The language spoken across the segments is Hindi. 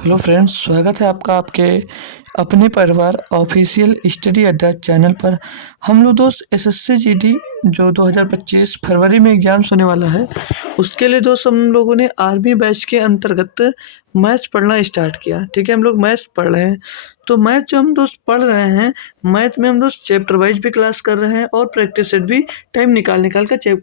हेलो फ्रेंड्स, स्वागत है आपका आपके अपने परिवार ऑफिशियल स्टडी अड्डा चैनल पर। हम लोग दोस्त एसएससी जीडी जो 2025 फरवरी में एग्जाम्स होने वाला है, उसके लिए दोस्त हम लोगों ने आर्मी बैच के अंतर्गत मैथ्स पढ़ना स्टार्ट किया। ठीक है, हम लोग मैथ्स पढ़ रहे हैं। तो मैथ जो हम दोस्त पढ़ रहे हैं, मैथ में हम दोस्त चैप्टर वाइज भी क्लास कर रहे हैं और प्रैक्टिस सेट भी टाइम निकाल निकाल कर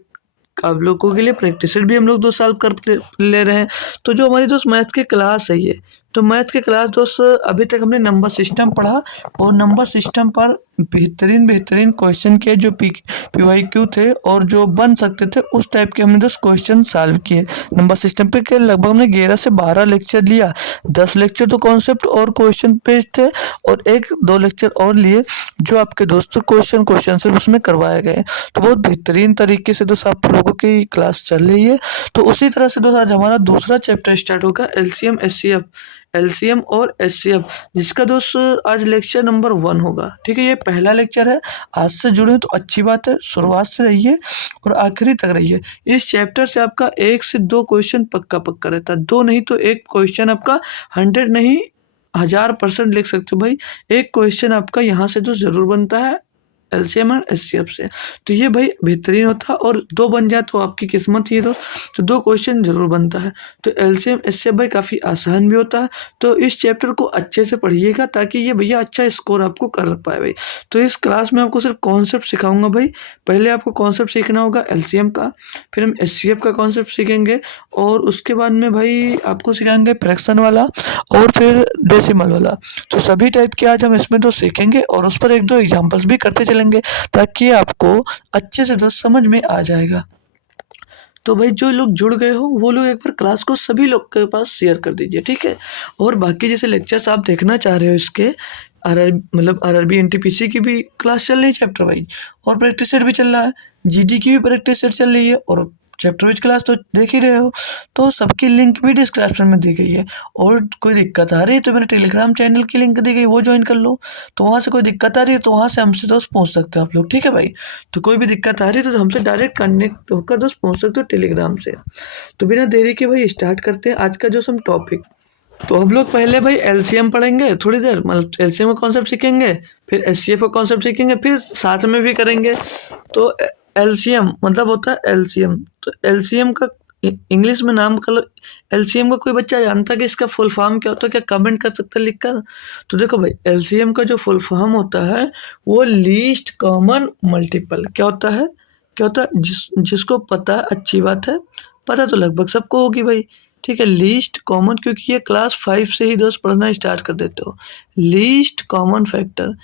आप लोगों के लिए प्रैक्टिस सेट भी हम लोग 2 साल कर ले रहे हैं। तो जो हमारी दोस्त मैथ की क्लास है ये, तो मैथ की क्लास दोस्त अभी तक हमने नंबर सिस्टम पढ़ा और नंबर सिस्टम पर बेहतरीन बेहतरीन क्वेश्चन किए जो PYQ थे और जो बन सकते थे उस टाइप के हमने दोस्त क्वेश्चन सॉल्व किए नंबर सिस्टम पे के। लगभग हमने 11 से 12 लेक्चर लिया। 10 लेक्चर तो कॉन्सेप्ट और क्वेश्चन पे थे और 1-2 लेक्चर और लिए जो आपके दोस्तों क्वेश्चन से उसमें करवाए गए। तो बहुत बेहतरीन तरीके से दोस्त आप लोगों की क्लास चल रही है। तो उसी तरह से दोस्त आज हमारा दूसरा चैप्टर स्टार्ट होगा, एलसीएम और एचसीएफ, जिसका दोस्त आज लेक्चर नंबर 1 होगा। ठीक है, ये पहला लेक्चर है। आज से जुड़े तो अच्छी बात है, शुरुआत से रहिए और आखिरी तक रहिए। इस चैप्टर से आपका 1 से 2 क्वेश्चन पक्का पक्का रहता है, 2 नहीं तो 1 क्वेश्चन आपका 100 नहीं 1000% लिख सकते हो भाई। एक क्वेश्चन आपका यहाँ से तो जरूर बनता है एलसीएम और एचसीएफ से। तो ये भाई बेहतरीन होता है और 2 बन जाए तो आपकी किस्मत ही तो 2 क्वेश्चन जरूर बनता है। तो एलसीएम एचसीएफ भाई काफ़ी आसान भी होता है। तो इस चैप्टर को अच्छे से पढ़िएगा ताकि ये भैया अच्छा स्कोर आपको कर पाए भाई। तो इस क्लास में आपको सिर्फ कॉन्सेप्ट सिखाऊंगा भाई। पहले आपको कॉन्सेप्ट सीखना होगा एलसीएम का, फिर हम एचसीएफ का कॉन्सेप्ट सीखेंगे और उसके बाद में भाई आपको सिखाएंगे फ्रैक्शन वाला और फिर डेसिमल वाला। तो सभी टाइप के आज हम इसमें तो सीखेंगे और उस पर 1-2 एग्जाम्पल्स भी करते चलेंगे ताकि आपको अच्छे से दोस्त समझ में आ जाएगा। तो भाई जो लोग जुड़ गए हो वो लोग एक बार क्लास को सभी लोग के पास शेयर कर दीजिए, ठीक है। और बाकी जैसे लेक्चर्स आप देखना चाह रहे हो इसके आरआरबी एनटीपीसी की भी क्लास चल रही है चैप्टर वाइज और प्रैक्टिस सेट भी चल रहा है, जीडी की भी प्रैक्टिस सेट चल रही है और चैप्टर वाइज क्लास तो देख ही रहे हो। तो सबकी लिंक भी डिस्क्रिप्शन में दी गई है और कोई दिक्कत आ रही है तो मेरे टेलीग्राम चैनल की लिंक दी गई, वो ज्वाइन कर लो। तो वहाँ से कोई दिक्कत आ रही है तो वहाँ से हमसे दोस्त पूछ सकते हो आप लोग, ठीक है भाई। तो कोई भी दिक्कत आ रही है तो हमसे डायरेक्ट कनेक्ट होकर दोस्त पहुँच सकते हो टेलीग्राम से। तो बिना देरी के भाई स्टार्ट करते हैं आज का जो हम टॉपिक। तो हम लोग पहले भाई एलसीएम पढ़ेंगे थोड़ी देर, मतलब एलसीएम का कॉन्सेप्ट सीखेंगे, फिर एचसीएफ का कॉन्सेप्ट सीखेंगे, फिर साथ में भी करेंगे। तो एलसीएम मतलब होता है एलसीएम। तो एलसीएम का इंग्लिश में नाम कर लो एलसीएम का। कोई बच्चा जानता है कि इसका फुल फॉर्म क्या होता है? क्या कमेंट कर सकता है लिखकर? तो देखो भाई, एलसीएम का जो फुल फॉर्म होता है वो लीस्ट कॉमन मल्टीपल। क्या होता है? क्या होता है? जिसको पता है अच्छी बात है, पता तो लगभग सबको होगी भाई। ठीक है, लीस्ट कॉमन, क्योंकि ये क्लास 5 से ही दोस्त पढ़ना स्टार्ट कर देते हो। लीस्ट कॉमन फैक्टर,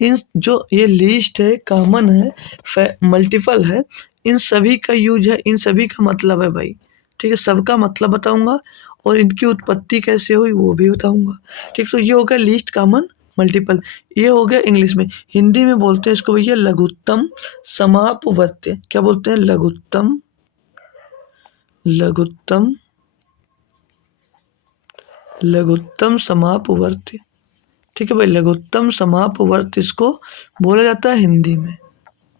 इन जो ये लीस्ट है, कॉमन है, मल्टीपल है, इन सभी का यूज है, इन सभी का मतलब है भाई। ठीक है, सबका मतलब बताऊंगा और इनकी उत्पत्ति कैसे हुई वो भी बताऊंगा। ठीक, तो ये हो गया लीस्ट कॉमन मल्टीपल। ये हो गया इंग्लिश में। हिंदी में बोलते हैं इसको भैया लघुत्तम समापवर्त्य। क्या बोलते हैं? लघुत्तम लघुत्तम लघुत्तम समापवर्त्य। ठीक है भाई, लघुत्तम समापवर्त्य इसको बोला जाता है हिंदी में।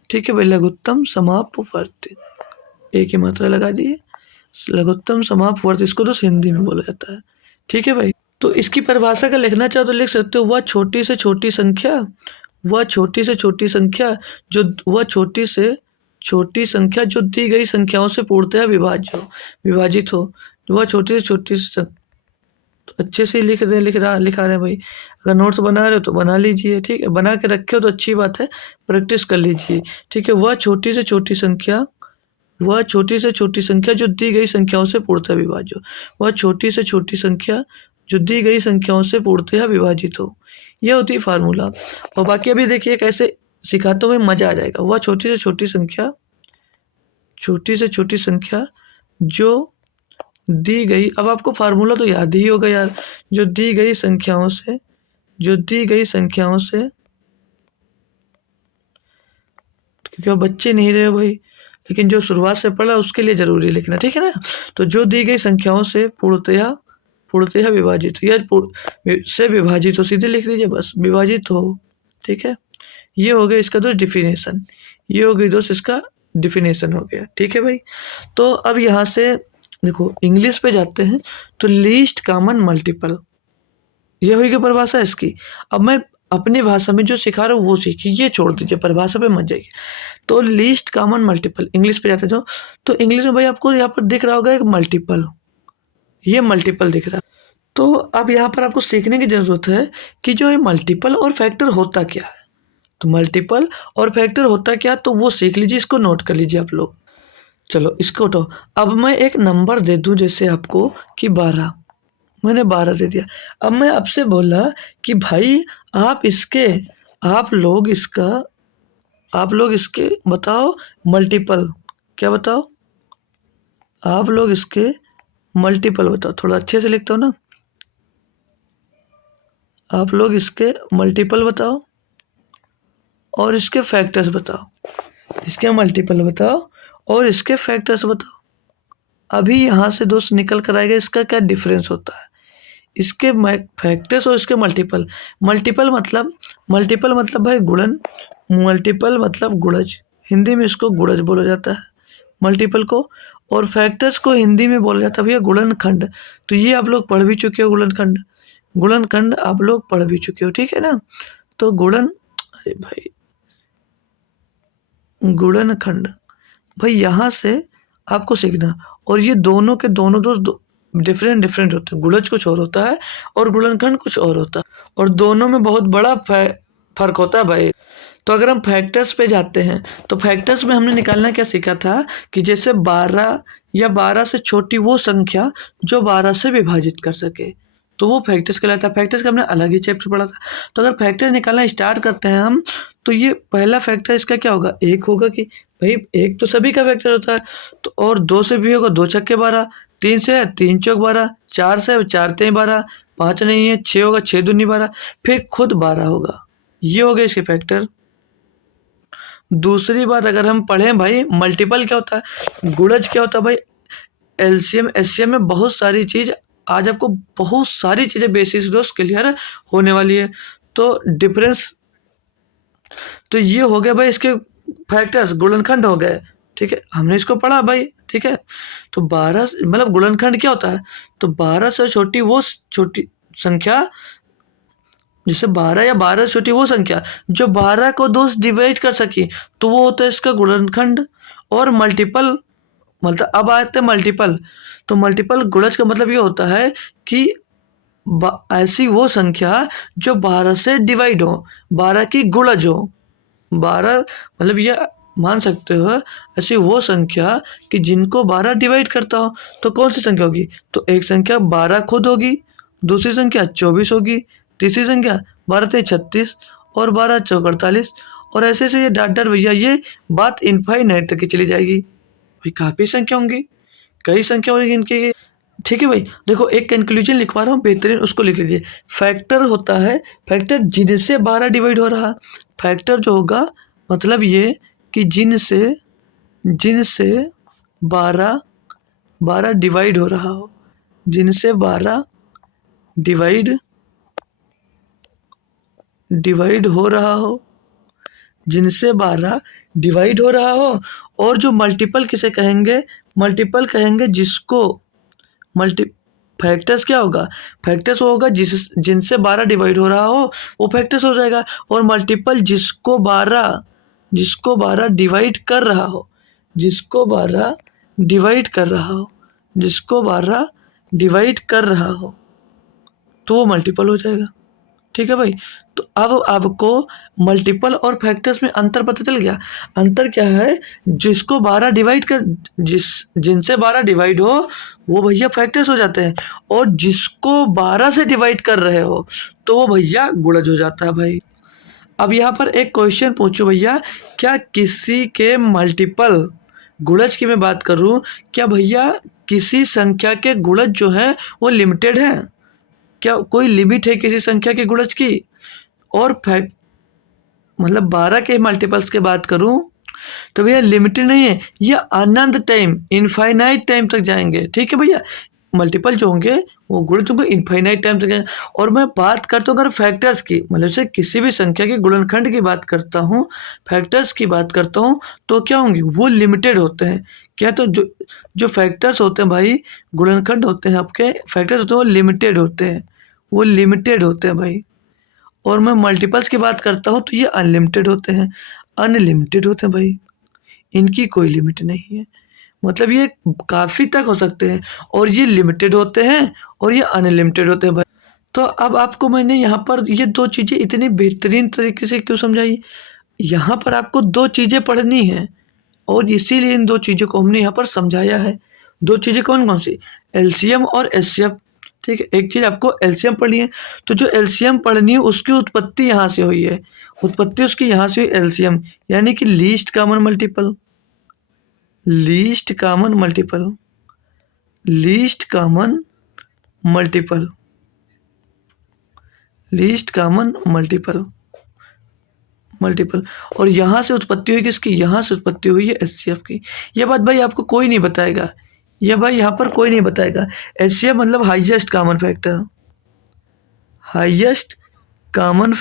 ठीक है भाई, लघुत्तम समापवर्त्य, एक ही मात्रा लगा दिए। लघुत्तम समापवर्त्य इसको तो हिंदी में बोला जाता है। ठीक है भाई, तो इसकी परिभाषा का लिखना चाहो तो लिख सकते हो, वह छोटी से छोटी संख्या, वह छोटी से छोटी संख्या जो वह छोटी से छोटी संख्या जो दी गई संख्याओं से पूर्णतः विभाजित हो। वह छोटी से छोटी तो अच्छे से लिखा रहे हैं भाई। अगर नोट्स बना रहे हो तो बना लीजिए, ठीक है, बना के रखे हो तो अच्छी बात है, प्रैक्टिस कर लीजिए। ठीक है, वह छोटी से छोटी संख्या, वह छोटी से छोटी संख्या जो दी गई संख्याओं से पूर्णतः विभाज्य हो। वह छोटी से छोटी संख्या जो दी गई संख्याओं से पूर्णतः विभाजित हो, यह होती है फार्मूला। और बाकी अभी देखिए कैसे सिखाते हुए मजा आ जाएगा। वह छोटी से छोटी संख्या, छोटी से छोटी संख्या जो दी गई, अब आपको फार्मूला तो याद ही होगा यार, जो दी गई संख्याओं से, जो दी गई संख्याओं से, क्योंकि आप बच्चे नहीं रहे भाई, लेकिन जो शुरुआत से पढ़ा उसके लिए जरूरी लिखना, ठीक है ना। तो जो दी गई संख्याओं से पूर्णतया विभाजित हो, या से विभाजित हो, सीधे लिख दीजिए बस, विभाजित हो। ठीक है, ये हो गया इसका दोस्त डिफिनेशन, ये हो गई दोस्त इसका डिफिनेशन हो गया। ठीक है भाई, तो अब यहाँ से देखो इंग्लिश पे जाते हैं। तो लीस्ट कॉमन मल्टीपल, ये होगी परिभाषा इसकी। अब मैं अपनी भाषा में जो सिखा रहा हूँ वो सीखिए, ये छोड़ दीजिए, परिभाषा पे मत जाइए। तो लीस्ट कॉमन मल्टीपल इंग्लिश पे जाते जो, तो इंग्लिश में भाई आपको यहाँ पर दिख रहा होगा एक मल्टीपल, ये मल्टीपल दिख रहा है। तो अब यहाँ पर आपको सीखने की जरूरत है कि जो ये मल्टीपल और फैक्टर होता क्या है। तो मल्टीपल और फैक्टर होता क्या, तो वो सीख लीजिए, इसको नोट कर लीजिए आप लोग। चलो इसको उठाओ। अब मैं एक नंबर दे दूं जैसे आपको कि 12, मैंने 12 दे दिया। अब मैं आपसे बोला कि भाई आप इसके आप लोग इसके बताओ मल्टीपल, क्या बताओ, आप लोग इसके मल्टीपल बताओ। थोड़ा अच्छे से लिखता हूँ ना, आप लोग इसके मल्टीपल बताओ और इसके फैक्टर्स बताओ। इसके मल्टीपल बताओ और इसके फैक्टर्स बताओ। अभी यहाँ से दोस्त निकल कर आएगा इसका क्या डिफरेंस होता है, इसके फैक्टर्स और इसके मल्टीपल। मल्टीपल मतलब भाई गुणन, मल्टीपल मतलब गुणज, हिंदी में इसको गुणज बोला जाता है मल्टीपल को। और फैक्टर्स को हिंदी में बोला जाता है भैया गुणनखंड। तो ये आप लोग पढ़ भी चुके हो, गुणनखंड, गुणनखंड आप लोग पढ़ भी चुके हो, ठीक है ना। तो अरे भाई गुणनखंड, भाई यहाँ से आपको सीखना। और ये दोनों के दोनों दोस्त डिफरेंट डिफरेंट होते हैं, गुणज कुछ और होता है और गुणनखंड कुछ और होता है, और दोनों में बहुत बड़ा फर्क होता है भाई। तो अगर हम फैक्टर्स पे जाते हैं तो फैक्टर्स में हमने निकालना क्या सीखा था कि जैसे 12 या 12 से छोटी वो संख्या जो 12 से विभाजित कर सके, तो वो फैक्टर्स कहलाता है। फैक्टर्स का हमने अलग ही चैप्टर पढ़ा था। तो अगर फैक्टर निकालना स्टार्ट करते हैं हम, तो ये पहला फैक्टर इसका क्या होगा, एक होगा कि भाई एक तो सभी का फैक्टर होता है। तो और 2 से भी होगा, 2 छक्के 12, 3 से है 3 चौक 12, 4 से 4 तें 12, 5 नहीं है 6 होगा, 6 दूनी 12, फिर खुद 12 होगा। ये हो गए इसके फैक्टर। दूसरी बात अगर हम पढ़ें भाई मल्टीपल क्या होता है, गुणज क्या होता है भाई, एलसीएम एससीएम में बहुत सारी चीज, आज आपको बहुत सारी चीजें बेसिस दोस्त क्लियर होने वाली है। तो डिफरेंस, तो ये हो गया भाई इसके फैक्टर्स, गुणनखंड हो गए, ठीक है, हमने इसको पढ़ा भाई, ठीक है। तो 12 मतलब गुणनखंड क्या होता है, तो 12 से छोटी वो छोटी संख्या, जैसे 12 या 12 से छोटी वो संख्या जो 12 को 2 से डिवाइड कर सकी, तो वो होता है इसका गुणनखंड। और मल्टीपल मतलब अब आते हैं मल्टीपल। तो मल्टीपल गुणज का मतलब ये होता है कि ऐसी वो संख्या जो 12 से डिवाइड हो, 12 की गुणज हो। 12 मतलब ये मान सकते हो ऐसी वो संख्या कि जिनको 12 डिवाइड करता हो। तो कौन सी संख्या होगी, तो एक संख्या 12 खुद होगी, दूसरी संख्या 24 होगी, तीसरी संख्या 12 ते 36 और 12 चौक 48, और ऐसे से ये डाट डाट भैया ये बात इनफाइनाइट तक की चली जाएगी। भाई काफ़ी संख्या होंगी, कई संख्या होगी इनकी, ठीक है भाई। देखो एक कंक्लूजन लिखवा रहा हूँ बेहतरीन, उसको लिख लीजिए। फैक्टर होता है फैक्टर जिनसे 12 डिवाइड हो रहा, फैक्टर जो होगा मतलब ये कि जिनसे जिनसे 12 12 डिवाइड हो रहा हो, जिनसे 12 डिवाइड डिवाइड हो रहा हो, जिनसे 12 डिवाइड हो रहा हो। और जो मल्टीपल किसे कहेंगे, मल्टीपल कहेंगे जिसको मल्टी फैक्टर्स क्या होगा, फैक्टर्स वो होगा जिनसे 12 डिवाइड हो रहा हो, वो फैक्टर्स हो जाएगा। और मल्टीपल जिसको 12 डिवाइड कर रहा हो, जिसको 12 डिवाइड कर रहा हो, जिसको 12 डिवाइड कर रहा हो, तो वो मल्टीपल हो जाएगा, ठीक है भाई। तो अब आपको मल्टीपल और फैक्टर्स में अंतर पता चल गया। अंतर क्या है, जिसको 12 डिवाइड कर जिनसे 12 डिवाइड हो वो भैया फैक्टर्स हो जाते हैं, और जिसको 12 से डिवाइड कर रहे हो तो वो भैया गुणज हो जाता है भाई। अब यहाँ पर एक क्वेश्चन पूछो भैया, क्या किसी के मल्टीपल, गुणज की मैं बात करूँ, क्या भैया किसी संख्या के गुणज जो है वो लिमिटेड है, क्या कोई लिमिट है किसी संख्या के गुणज की। और फैक्ट मतलब 12 के मल्टीपल्स की बात करूं तो भैया लिमिटेड नहीं है, ये अनंत टाइम इनफाइनाइट टाइम तक जाएंगे, ठीक है भैया। मल्टीपल जो होंगे वो गुणज होंगे इनफाइनाइट टाइम तक जाएंगे। और मैं बात करता हूँ अगर फैक्टर्स की, मतलब से किसी भी संख्या के गुणनखंड की बात करता हूँ, फैक्टर्स की बात करता हूँ, तो क्या होंगे वो लिमिटेड होते हैं। क्या, तो जो जो फैक्टर्स होते हैं भाई, गुणनखंड होते हैं आपके, फैक्टर्स होते हैं वो लिमिटेड होते हैं, वो लिमिटेड होते हैं भाई। और मैं मल्टीपल्स की बात करता हूँ तो ये अनलिमिटेड होते हैं, अनलिमिटेड होते हैं भाई, इनकी कोई लिमिट नहीं है। मतलब ये काफ़ी तक हो सकते हैं, और ये लिमिटेड होते हैं और ये अनलिमिटेड होते हैं भाई। तो अब आपको मैंने यहाँ पर ये दो चीज़ें इतनी बेहतरीन तरीके से क्यों समझाई? यहाँ पर आपको दो चीज़ें पढ़नी है, और इसीलिए इन दो चीज़ों को हमने यहाँ पर समझाया है। दो चीज़ें कौन कौन सी? एलसीएम और एचसीएफ। ठीक है, एक चीज़ आपको एलसीएम पढ़नी है, तो जो एलसीएम पढ़नी है उसकी उत्पत्ति यहाँ से हुई है, उत्पत्ति उसकी यहाँ से हुई एलसीएम, यानी कि least common multiple, least common multiple, least common multiple, least common multiple, multiple. और यहाँ से उत्पत्ति हुई किसकी? यहाँ से उत्पत्ति हुई है एचसीएफ की। ये बात भाई आपको कोई नहीं बताएगा, ये भाई यहाँ पर कोई नहीं बताएगा। एचसीएफ मतलब highest common factor, highest common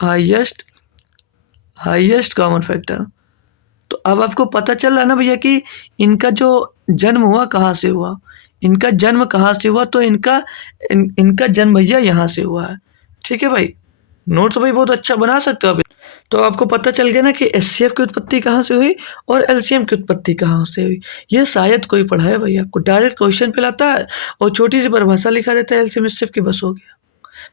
highest highest common factor. तो अब आपको पता चल रहा ना भैया कि इनका जो जन्म हुआ कहाँ से हुआ, इनका जन्म कहाँ से हुआ? तो इनका जन्म भैया यहाँ से हुआ है। ठीक है भाई, नोट्स भाई बहुत अच्छा बना सकते हो आप। तो आपको पता चल गया ना कि एचसीएफ की उत्पत्ति कहाँ से हुई और एलसीएम की उत्पत्ति कहाँ से हुई। ये शायद कोई पढ़ा है भाई आपको, डायरेक्ट क्वेश्चन पे लाता है और छोटी सी परिभाषा लिखा देता है एलसीएम एचसीएफ की, बस हो गया।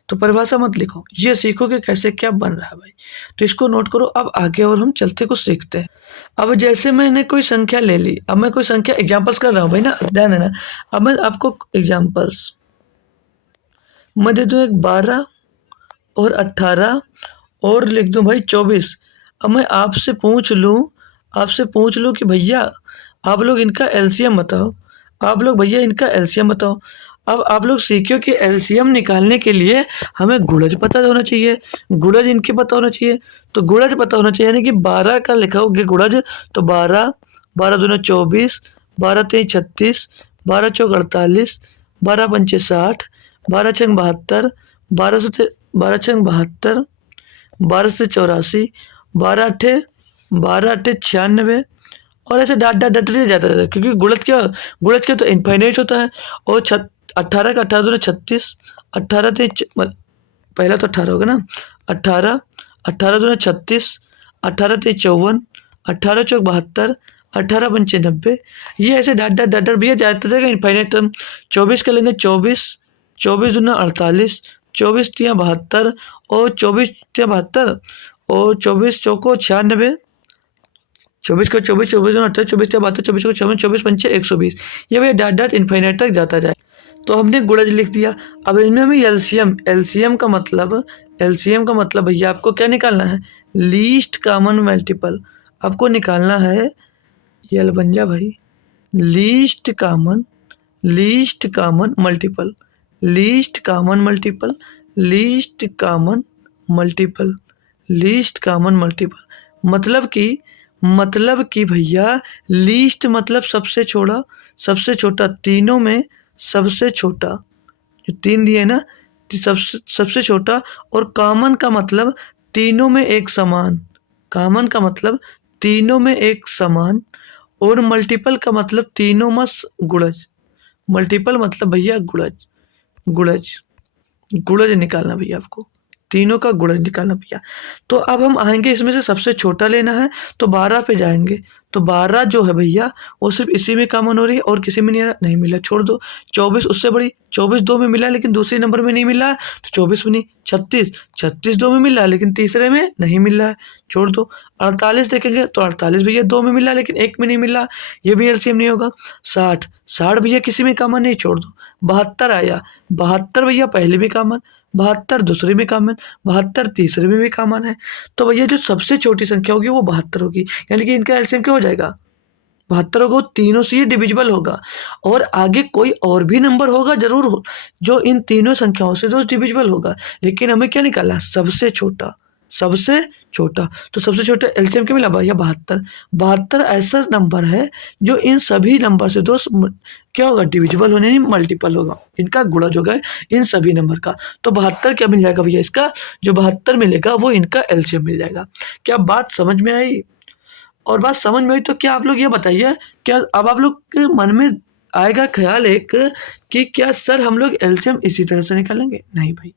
तो परिभाषा मत लिखो, ये सीखो कि कैसे क्या बन रहा है भाई। तो इसको नोट करो, अब आगे और हम चलते कुछ सीखते हैं। अब जैसे मैंने कोई संख्या ले ली, अब मैं कोई संख्या एग्जाम्पल्स कर रहा हूँ भाई ना, ध्यान देना। अब मैं आपको एग्जाम्पल्स मैं दे दूँ, एक 12 और 18 और लिख दूँ भाई 24। अब मैं आपसे पूछ लूँ कि भैया आप लोग इनका एलसीएम बताओ, आप लोग भैया इनका एलसीएम बताओ। अब आप लोग सीखियो कि एलसीएम निकालने के लिए हमें गुणज पता होना चाहिए, गुणज इनके पता होना चाहिए। तो गुणज पता होना चाहिए, यानी कि 12 का लिखाओगे गुणज, तो 12, 12 दूना 24, 12 तेईं 36, 12 चौक 48, 12 पंचे 60, 12 छंग 72, 12 छंग 72, 12 से 84, 12 अट्ठे 96, और ऐसे डाट डाट डटते जाता रहता है, क्योंकि गुणज क्या तो इनफाइनाइट होता है। और 18 का 18 दूना 36, 18 ते पहला तो 18 होगा ना, 18, 18 दूना 36, 18 ते 54, 18 चौक 72, 18 पंचे 90। ये ऐसे डाट डाट डाट डाट भैया जाता रहेगा इनफाइनाइट टर्म। 24 का लेंगे 24, 24 दूना 48, 24 तिया 72, और 24 तिया 72, और 24 चौको 96, 24 का 24, 24 दूना 28, 24 तिया 72, 24 को 56, 24 पंचे 120। ये भैया डाट डाट इनफाइनाइट तक जाता जाए। तो हमने गुणज लिख दिया। अब इनमें हमें एलसीएम, एलसीएम का मतलब भैया आपको क्या निकालना है? लीस्ट कॉमन मल्टीपल आपको निकालना है। ये एल बन जा भाई, least common multiple, least common multiple, least common multiple, least common multiple. मतलब कि भैया लीस्ट मतलब सबसे छोटा तीनों में सबसे छोटा, जो तीन दिए ना, सबसे छोटा। और कॉमन का मतलब तीनों में एक समान, कॉमन का मतलब तीनों में एक समान। और मल्टीपल का मतलब तीनों में गुणज, मल्टीपल मतलब भैया गुणज, गुणज गुणज निकालना भैया आपको, तीनों का गुणज निकालना भैया। तो अब हम आएंगे, इसमें से सबसे छोटा लेना है, तो 12 पे जाएंगे। तो 12 जो है भैया वो सिर्फ इसी में कॉमन हो रही है और किसी में नहीं मिला, छोड़ दो। 24 उससे बड़ी, 24 दो में मिला है लेकिन दूसरे नंबर में नहीं मिला है, तो 24 में नहीं। 36 दो में मिला है लेकिन तीसरे में नहीं मिला है, छोड़ दो। 48 देखेंगे तो 48 भैया दो में मिला है लेकिन एक में नहीं मिला, ये भी एलसीएम नहीं होगा। 60 भैया किसी में कॉमन नहीं, छोड़ दो। 72 आया, 72 भैया पहले भी कॉमन, 72 दूसरे में कॉमन, 72 तीसरे में भी कॉमन है। तो भैया जो सबसे छोटी संख्या होगी वो 72 होगी, यानी कि इनका एलसीएम क्या हो जाएगा? 72 होगा, तीनों से ये डिविजिबल होगा। और आगे कोई और भी नंबर होगा जरूर जो इन तीनों संख्याओं से तो डिविजिबल होगा, लेकिन हमें क्या निकालना? सबसे छोटा, सबसे छोटा। तो सबसे छोटा एलसीएम क्या मिला भैया? 72। 72 ऐसा नंबर है जो इन सभी नंबर से क्या होगा? डिविजिबल होने, नहीं मल्टीपल होगा, इनका गुणज होगा इन सभी नंबर का। तो 72 क्या मिल जाएगा भैया? इसका जो 72 मिलेगा वो इनका एलसीएम मिल जाएगा। क्या बात समझ में आई? और बात समझ में आई तो क्या आप लोग ये बताइए, क्या अब आप लोग के मन में आएगा ख्याल एक कि क्या सर हम लोग एलसीएम इसी तरह से निकालेंगे? नहीं भाई,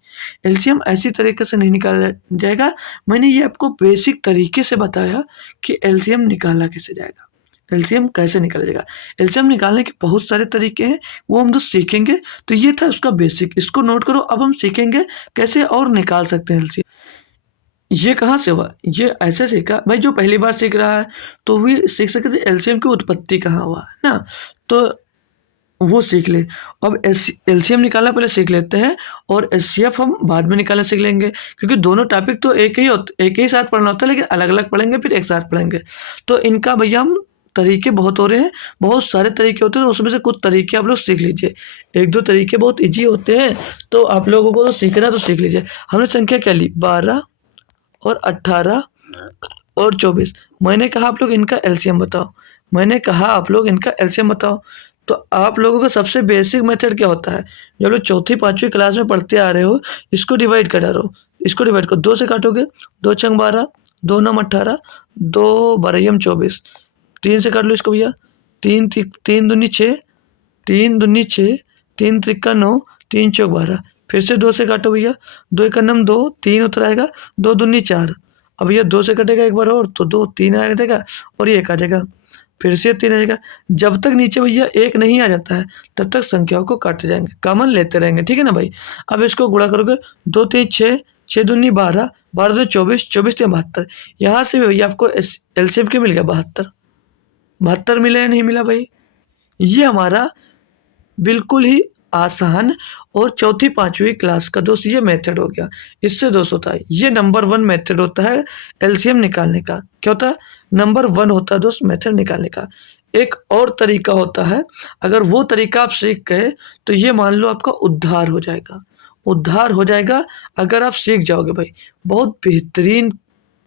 एलसीएम ऐसी तरीके से नहीं निकाला जाएगा। मैंने ये आपको बेसिक तरीके से बताया कि एलसीएम निकाला कैसे जाएगा, एलसीएम कैसे निकाला जाएगा। एलसीएम निकालने के बहुत सारे तरीके हैं, वो हम तो सीखेंगे। तो ये था उसका बेसिक, इसको नोट करो। अब हम सीखेंगे कैसे और निकाल सकते हैं एलसीएम। ये कहाँ से हुआ? ये ऐसे सीखा भाई, जो पहली बार सीख रहा है तो भी सीख सकते थे एलसीएम की उत्पत्ति कहाँ हुआ है ना, तो वो सीख ले। अब एलसीएम निकालना पहले सीख लेते हैं, और एचसीएफ हम बाद में निकालना सीख लेंगे, क्योंकि दोनों टॉपिक तो एक ही साथ पढ़ना होता है, लेकिन अलग अलग पढ़ेंगे फिर एक साथ पढ़ेंगे। तो इनका भैया हम तरीके बहुत हो रहे हैं, बहुत सारे तरीके होते हैं, तो उसमें से कुछ तरीके आप लोग सीख लीजिए। एक दो तरीके बहुत ईजी होते हैं, तो आप लोगों को तो सीखना तो सीख लीजिए। हमने संख्या क्या ली? 12 और 18 और 24। मैंने कहा आप लोग इनका एलसीएम बताओ, मैंने कहा आप लोग इनका एलसीएम बताओ। तो आप लोगों का सबसे बेसिक मेथड क्या होता है, जो लोग चौथी पाँचवीं क्लास में पढ़ते आ रहे हो, इसको डिवाइड कर डालो। इसको डिवाइड करो, 2 से काटोगे, 2 छंग 12, 2 नम 18, 2 बरहम 24। 3 से काट लो इसको भैया, 3 दूनी 6, 3 दूनी 6, 3 त्रिक्का 9, 3 चौक 12। फिर से 2 से काटो भैया, 2 एक नम 2, 3 उतर आएगा, 2 दूनी 4। अब भैया 2 से कटेगा एक बार और, तो 2 3 आ जाएगा, और ये 1 आ जाएगा। फिर से 3 आ जाएगा। जब तक नीचे भैया 1 नहीं आ जाता है, तब तक संख्याओं को काटते जाएंगे, कॉमन लेते रहेंगे, ठीक है ना भाई। अब इसको गुणा करोगे, 2 3 6, 6 दूनी 12, 12 दूनी 24, 24 3 72। यहाँ से भी भैया आपको एलसीएम क्या मिल गया? 72। 72 मिला या नहीं मिला भाई? ये हमारा बिल्कुल ही आसान और चौथी पाँचवीं क्लास का दोस्त ये मेथड हो गया। इससे दोस्त होता है, ये नंबर 1 मेथड होता है एलसीएम निकालने का। क्या होता है? नंबर 1 होता है दोस्त मेथड निकालने का। एक और तरीका होता है, अगर वो तरीका आप सीख गए तो ये मान लो आपका उद्धार हो जाएगा। उद्धार हो जाएगा अगर आप सीख जाओगे भाई। बहुत बेहतरीन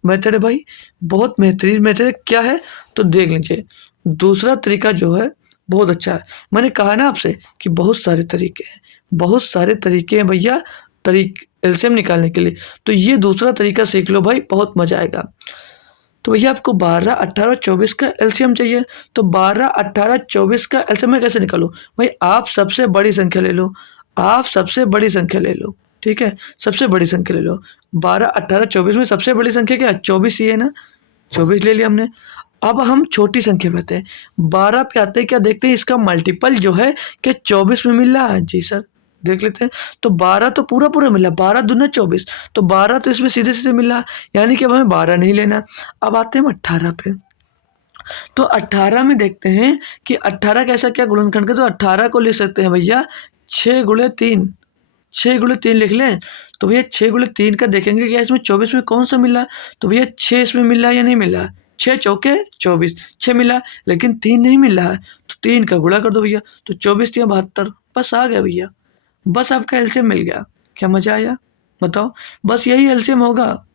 मेथड है भाई, बहुत बेहतरीन मेथड है। क्या है तो देख लीजिए। दूसरा तरीका जो है बहुत अच्छा है। मैंने कहा ना आपसे कि बहुत सारे तरीके हैं, बहुत सारे तरीके हैं भैया एलसीएम निकालने के लिए। तो ये दूसरा तरीका सीख लो भाई, बहुत मजा आएगा। तो भैया आपको 12 18 24 का एलसीएम चाहिए, तो 12 18 24 का एलसीएम मैं कैसे निकालूं भाई? आप सबसे बड़ी संख्या ले लो, आप सबसे बड़ी संख्या ले लो, ठीक है, सबसे बड़ी संख्या ले लो। 12 18 24 में सबसे बड़ी संख्या क्या है? 24 ही है ना, 24 ले लिया हमने। अब हम छोटी संख्या पे आते हैं, 12 पे आते हैं, क्या देखते हैं इसका मल्टीपल जो है क्या 24 में मिल रहा है? जी सर, देख लेते हैं। तो 12 तो पूरा पूरा मिला, 12 दूना 24, तो 12 तो इसमें सीधे सीधे मिल रहा, यानी कि अब हमें 12 नहीं लेना। अब आते हैं हम 18 पे। तो 18 में देखते हैं कि 18 कैसा क्या गुणनखंड का, तो 18 को लिख सकते हैं भैया 6 गुणे 3, 6 गुणे 3 लिख लें। तो भैया 6 गुणे 3 का देखेंगे क्या इसमें 24 में कौन सा मिला, तो भैया 6 इसमें मिल रहा है या नहीं मिल रहा? 6 चौके 24, 6 मिला, लेकिन 3 नहीं मिल रहा है, तो 3 का गुणा कर दो भैया, तो 24 3 72, बस आ गया भैया, बस आपका एलसीएम मिल गया। क्या मजा आया बताओ? बस यही एलसीएम होगा।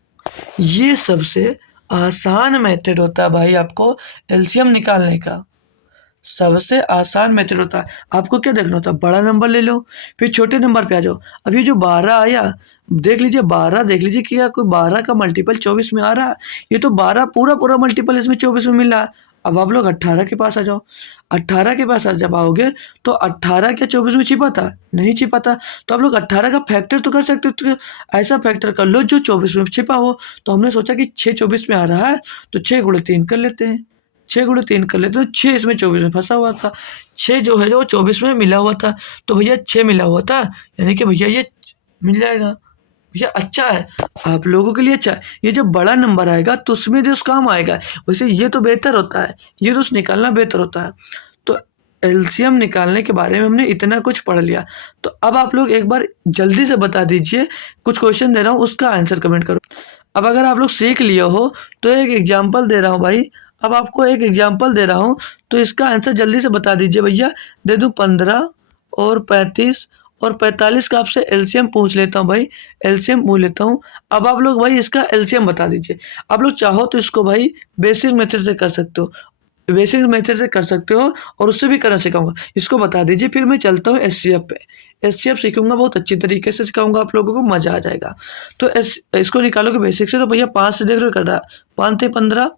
ये सबसे आसान मेथड होता है भाई आपको एलसीएम निकालने का, सबसे आसान मेथड होता है। आपको क्या देखना होता है? बड़ा नंबर ले लो, फिर छोटे नंबर पे आ जाओ। अब ये जो 12 आया, देख लीजिए 12, देख लीजिए कि क्या कोई 12 का मल्टीपल 24 में आ रहा है? ये तो 12 पूरा पूरा मल्टीपल इसमें 24 में मिल रहा है। अब आप लोग 18 के पास आ जाओ। 18 के पास जब आओगे तो 18 क्या 24 में छिपा था? नहीं छिपा था। तो आप लोग 18 का फैक्टर तो कर सकते हो, तो ऐसा फैक्टर कर लो जो 24 में छिपा हो। तो हमने सोचा कि 6 24 में आ रहा है, तो 6 गुणे 3 कर लेते हैं, 6 गुणे 3 कर लेते, तो 6 इसमें 24 में फंसा हुआ था, 6 जो है जो 24 में मिला हुआ था, तो भैया 6 मिला हुआ था, यानी कि भैया ये मिल जाएगा। भैया अच्छा है, आप लोगों के लिए अच्छा है। ये जब बड़ा नंबर आएगा तो उसमें जो काम आएगा, वैसे ये तो बेहतर होता है, ये तो निकालना बेहतर होता है। तो एलसीएम निकालने के बारे में हमने इतना कुछ पढ़ लिया। तो अब आप लोग एक बार जल्दी से बता दीजिए, कुछ क्वेश्चन दे रहा हूँ उसका आंसर कमेंट करो। अब अगर आप लोग सीख लिए हो तो एक एग्जाम्पल दे रहा हूँ भाई, अब आपको एक एग्जाम्पल दे रहा हूँ, तो इसका आंसर जल्दी से बता दीजिए भैया। दे दूँ 15 और 35 और 45 का आपसे एलसीएम पूछ लेता हूँ भाई, एलसीएम पूछ लेता हूँ। अब आप लोग भाई इसका एलसीएम बता दीजिए। आप लोग चाहो तो इसको भाई बेसिक मेथड से कर सकते हो, बेसिक मेथड से कर सकते हो, और उससे भी करना सिखाऊंगा। इसको बता दीजिए, फिर मैं चलता हूँ एचसीएफ पे। एचसीएफ सीखूंगा, बहुत अच्छी तरीके से सिखाऊंगा, आप लोगों को मजा आ जाएगा। तो इसको निकालोगे बेसिक से, तो भैया 5 से देख रहे हो कर रहा है, 5 थे 15,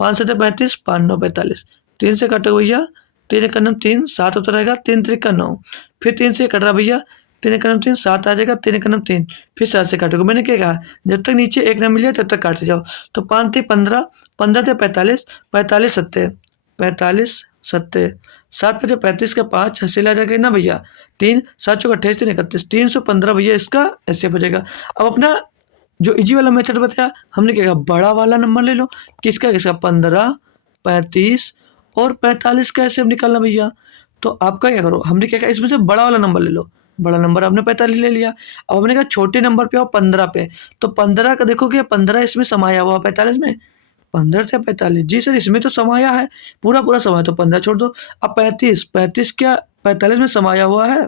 5 से थे 35, 5 9 45, 3 से काटो भैया 3 एक नम 3, 7 होता रहेगा, 3 त्रिका 9, फिर 3 से कट रहा भैया, 3 एक नम 3, 7 आ जाएगा, 3 एक नम 3, फिर 7 से काटोगे। मैंने क्या कहा, जब तक नीचे एक न मिल जाए तब तक काटते जाओ। तो 5 थे 15, 15 थे 45, 45 सत्ते 45 सत्ते, 7 पचे 35 का 5 हासिल आ जाएगा ना भैया, 3 7 चौक 28 3 31, 315 भैया इसका ऐसे हो जाएगा। अब अपना जो इजी वाला मेथड बताया हमने क्या कहा, बड़ा वाला नंबर ले लो, किसका किसका 15, 35 और 45 का ऐसे निकालना भैया। तो आपका क्या करो, हमने क्या कहा इसमें से बड़ा वाला नंबर ले लो, बड़ा नंबर आपने 45 ले लिया। अब हमने कहा छोटे नंबर पे आओ 15 पे, तो 15 का देखोगे 15 इसमें समाया हुआ 45 में, 15 से 45 जी सर इसमें तो समाया है, पूरा पूरा समाया, तो 15 छोड़ दो। अब 35, 35 क्या 45 में समाया हुआ है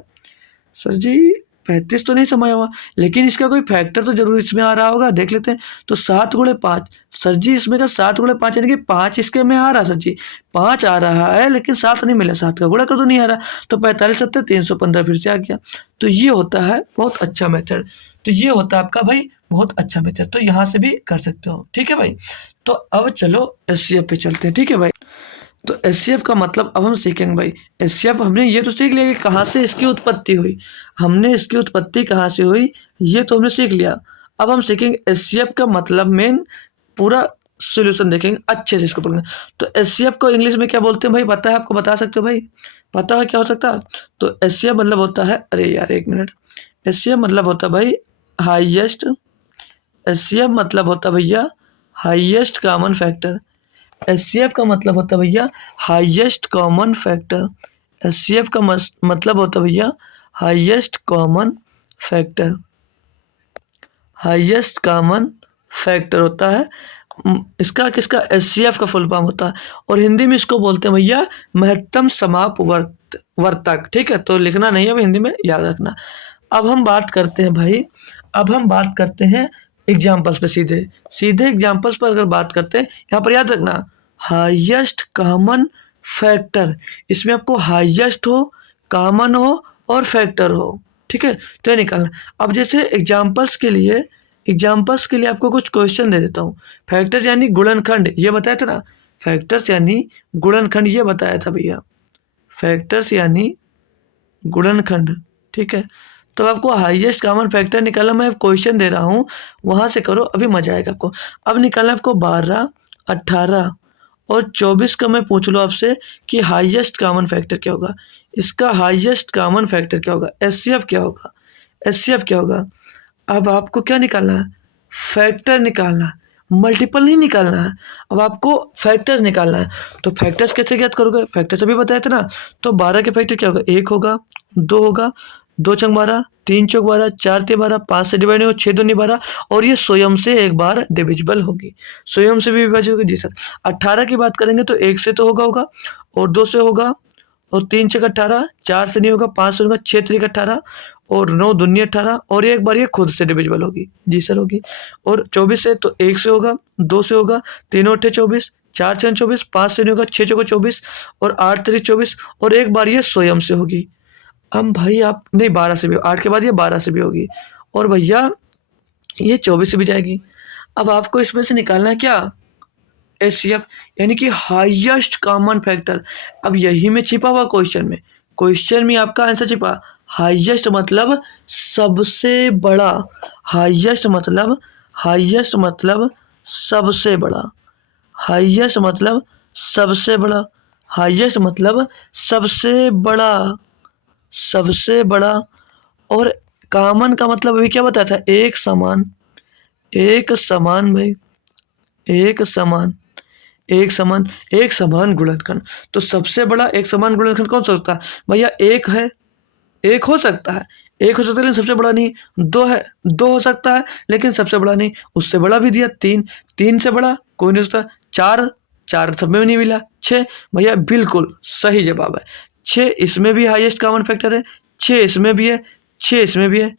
सर जी, 35 तो नहीं समाया हुआ, लेकिन इसका कोई फैक्टर तो जरूर इसमें आ रहा होगा, देख लेते हैं। तो 7 गुणे 5 सर जी, इसमें का 7 गुणे 5 यानी कि 5 इसके में आ रहा सर जी, 5 आ रहा है लेकिन 7 नहीं मिला, 7 का गुणा कर दो नहीं आ रहा, तो 45 सत्तर 315 फिर से आ गया। तो ये होता है बहुत अच्छा मेथड, तो ये होता है आपका भाई बहुत अच्छा मेथड, तो यहाँ से भी कर सकते हो, ठीक है भाई। तो अब चलो एचसीएफ पे चलते हैं, ठीक है भाई। तो एचसीएफ का मतलब अब हम सीखेंगे भाई। एचसीएफ हमने ये तो सीख लिया कि कहाँ से इसकी उत्पत्ति हुई, हमने इसकी उत्पत्ति कहाँ से हुई ये तो हमने सीख लिया। अब हम सीखेंगे एचसीएफ का मतलब मेन पूरा सॉल्यूशन देखेंगे अच्छे से इसको पढ़ना। तो एचसीएफ को इंग्लिश में क्या बोलते हैं भाई, पता है आपको, बता सकते हो भाई, पता है क्या हो सकता है? तो एचसीएफ मतलब होता है, अरे यार एक मिनट, एचसीएफ मतलब होता है भाई हाईएस्ट, एचसीएफ मतलब होता है भैया हाईएस्ट कॉमन फैक्टर, एचसीएफ का मतलब होता है भैया हाईएस्ट कॉमन फैक्टर, एचसीएफ का मतलब होता है भैया highest common factor, highest common factor होता है इसका, किसका, एचसीएफ का फुल फॉर्म होता है। और हिंदी में इसको बोलते हैं भैया महत्तम वर्तक, ठीक है, तो लिखना नहीं है हिंदी में, याद रखना। अब हम बात करते हैं भाई, अब हम बात करते हैं एग्जाम्पल्स पे, सीधे सीधे एग्जाम्पल्स पर अगर बात करते हैं, यहाँ पर याद रखना हाईएस्ट कॉमन फैक्टर, इसमें आपको हाईएस्ट हो, कॉमन हो और फैक्टर हो, ठीक है, तो ये निकालना। अब जैसे एग्जाम्पल्स के लिए आपको कुछ क्वेश्चन दे देता हूँ। फैक्टर्स यानी गुणनखंड, ये बताया था ना, फैक्टर्स यानी गुणनखंड ये बताया था भैया, फैक्टर्स यानी गुणनखंड, ठीक है। तो आपको हाईएस्ट कॉमन फैक्टर निकालना, मैं क्वेश्चन दे रहा हूँ वहाँ से करो, अभी मजा आएगा आपको। अब निकालना आपको 12, 18 और 24 का मैं पूछ लो आपसे कि हाईएस्ट कॉमन फैक्टर क्या होगा, इसका हाईएस्ट कॉमन फैक्टर क्या होगा, एचसीएफ क्या होगा, एचसीएफ क्या होगा। अब आपको क्या निकालना है, फैक्टर निकालना है, मल्टीपल नहीं निकालना है, अब आपको फैक्टर्स निकालना है। तो फैक्टर्स कैसे ज्ञात करोगे, फैक्टर्स अभी बताया था ना। तो 12 के फैक्टर क्या होगा, 1 होगा, 2 होगा, 2 चौक 12, 3 चौक 12, 4 ते 12, 5 से डिवाइड होगा, 6 दूनी 12, और ये स्वयं से एक बार डिविजिबल होगी, स्वयं से भी विभाजित होगी जी सर। 18 की बात करेंगे तो 1 से तो होगा और 2 से होगा, और 3 छक 18, 4 से नहीं होगा, 5 से होगा, 6 तरीक 18 और 9 दूनी 18, और एक बार ये खुद से डिविजिबल होगी जी सर होगी। और 24 से तो 1 से होगा, 2 से होगा, 3 अट्ठे 24, 4 छः 24, 5 से नहीं होगा, 6 चौको 24 और 8 तरीक 24, और एक बार ये स्वयं से होगी। अब भाई आप नहीं 12 से भी, 8 के बाद ये 12 से भी होगी, और भैया ये 24 से भी जाएगी। अब आपको इसमें से निकालना है क्या, एचसीएफ यानी कि हाईएस्ट कॉमन फैक्टर। अब यही में छिपा हुआ क्वेश्चन में आपका आंसर छिपा, हाईएस्ट मतलब सबसे बड़ा, हाईएस्ट मतलब सबसे बड़ा, हाईएस्ट मतलब सबसे बड़ा, हाईएस्ट मतलब सबसे बड़ा। और कॉमन का मतलब अभी क्या बताया था, एक समान भाई, एक समान गुणनखंड। तो सबसे बड़ा एक समान गुणनखंड कौन सा होता है भैया, एक है, एक हो सकता है, लेकिन सबसे बड़ा नहीं। 2 है, 2 हो सकता है लेकिन सबसे बड़ा नहीं, उससे बड़ा भी दिया 3, 3 से बड़ा कोई नहीं हो सकता, 4, 4 सब में नहीं मिला, 6 भैया बिल्कुल सही जवाब है, 6 इसमें भी हाईएस्ट कॉमन फैक्टर है, 6 इसमें भी है, 6 इसमें भी है,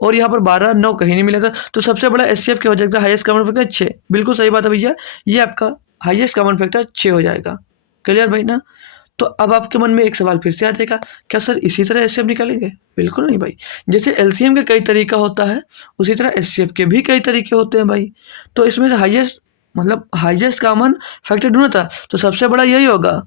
और यहाँ पर 12, 9 कहीं नहीं मिला था। तो सबसे बड़ा एचसीएफ क्या हो जाएगा, हाईएस्ट कॉमन फैक्टर 6, बिल्कुल सही बात है भैया, ये आपका हाईएस्ट कॉमन फैक्टर 6 हो जाएगा। क्लियर भाई ना। तो अब आपके मन में एक सवाल फिर से आ जाएगा, क्या सर इसी तरह एचसीएफ निकालेंगे? बिल्कुल नहीं भाई, जैसे एलसीएम का कई तरीका होता है उसी तरह एचसीएफ के भी कई तरीके होते हैं भाई। तो इसमें से हाईएस्ट कॉमन फैक्टर ढूंढना था, तो सबसे बड़ा यही होगा,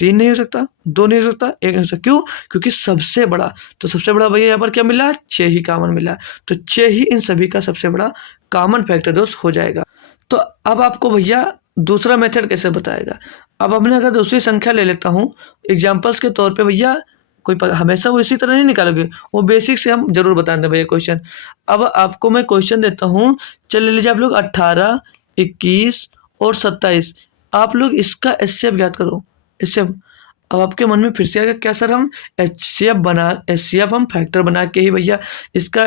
3 नहीं हो सकता, 2 नहीं हो सकता, 1 नहीं हो सकता। क्यों? क्योंकि सबसे बड़ा, तो सबसे बड़ा भैया यहाँ पर क्या मिला? 6 ही कॉमन मिला, तो 6 ही इन सभी का सबसे बड़ा कॉमन फैक्टर दोस्त हो जाएगा। तो अब आपको भैया दूसरा मेथड कैसे बताएगा? अब हमने अगर दूसरी संख्या ले लेता हूँ एग्जाम्पल्स के तौर पे भैया, हमेशा वो इसी तरह नहीं निकालोगे, वो बेसिक से हम जरूर बता दें भैया क्वेश्चन। अब आपको मैं क्वेश्चन देता हूँ, चलिए लीजिए आप लोग 18, 21 और 27, आप लोग इसका एचसीएफ ज्ञात करो। एचसीएफ, अब आपके मन में फिर से आएगा क्या सर, हम एचसीएफ हम फैक्टर बना के ही भैया इसका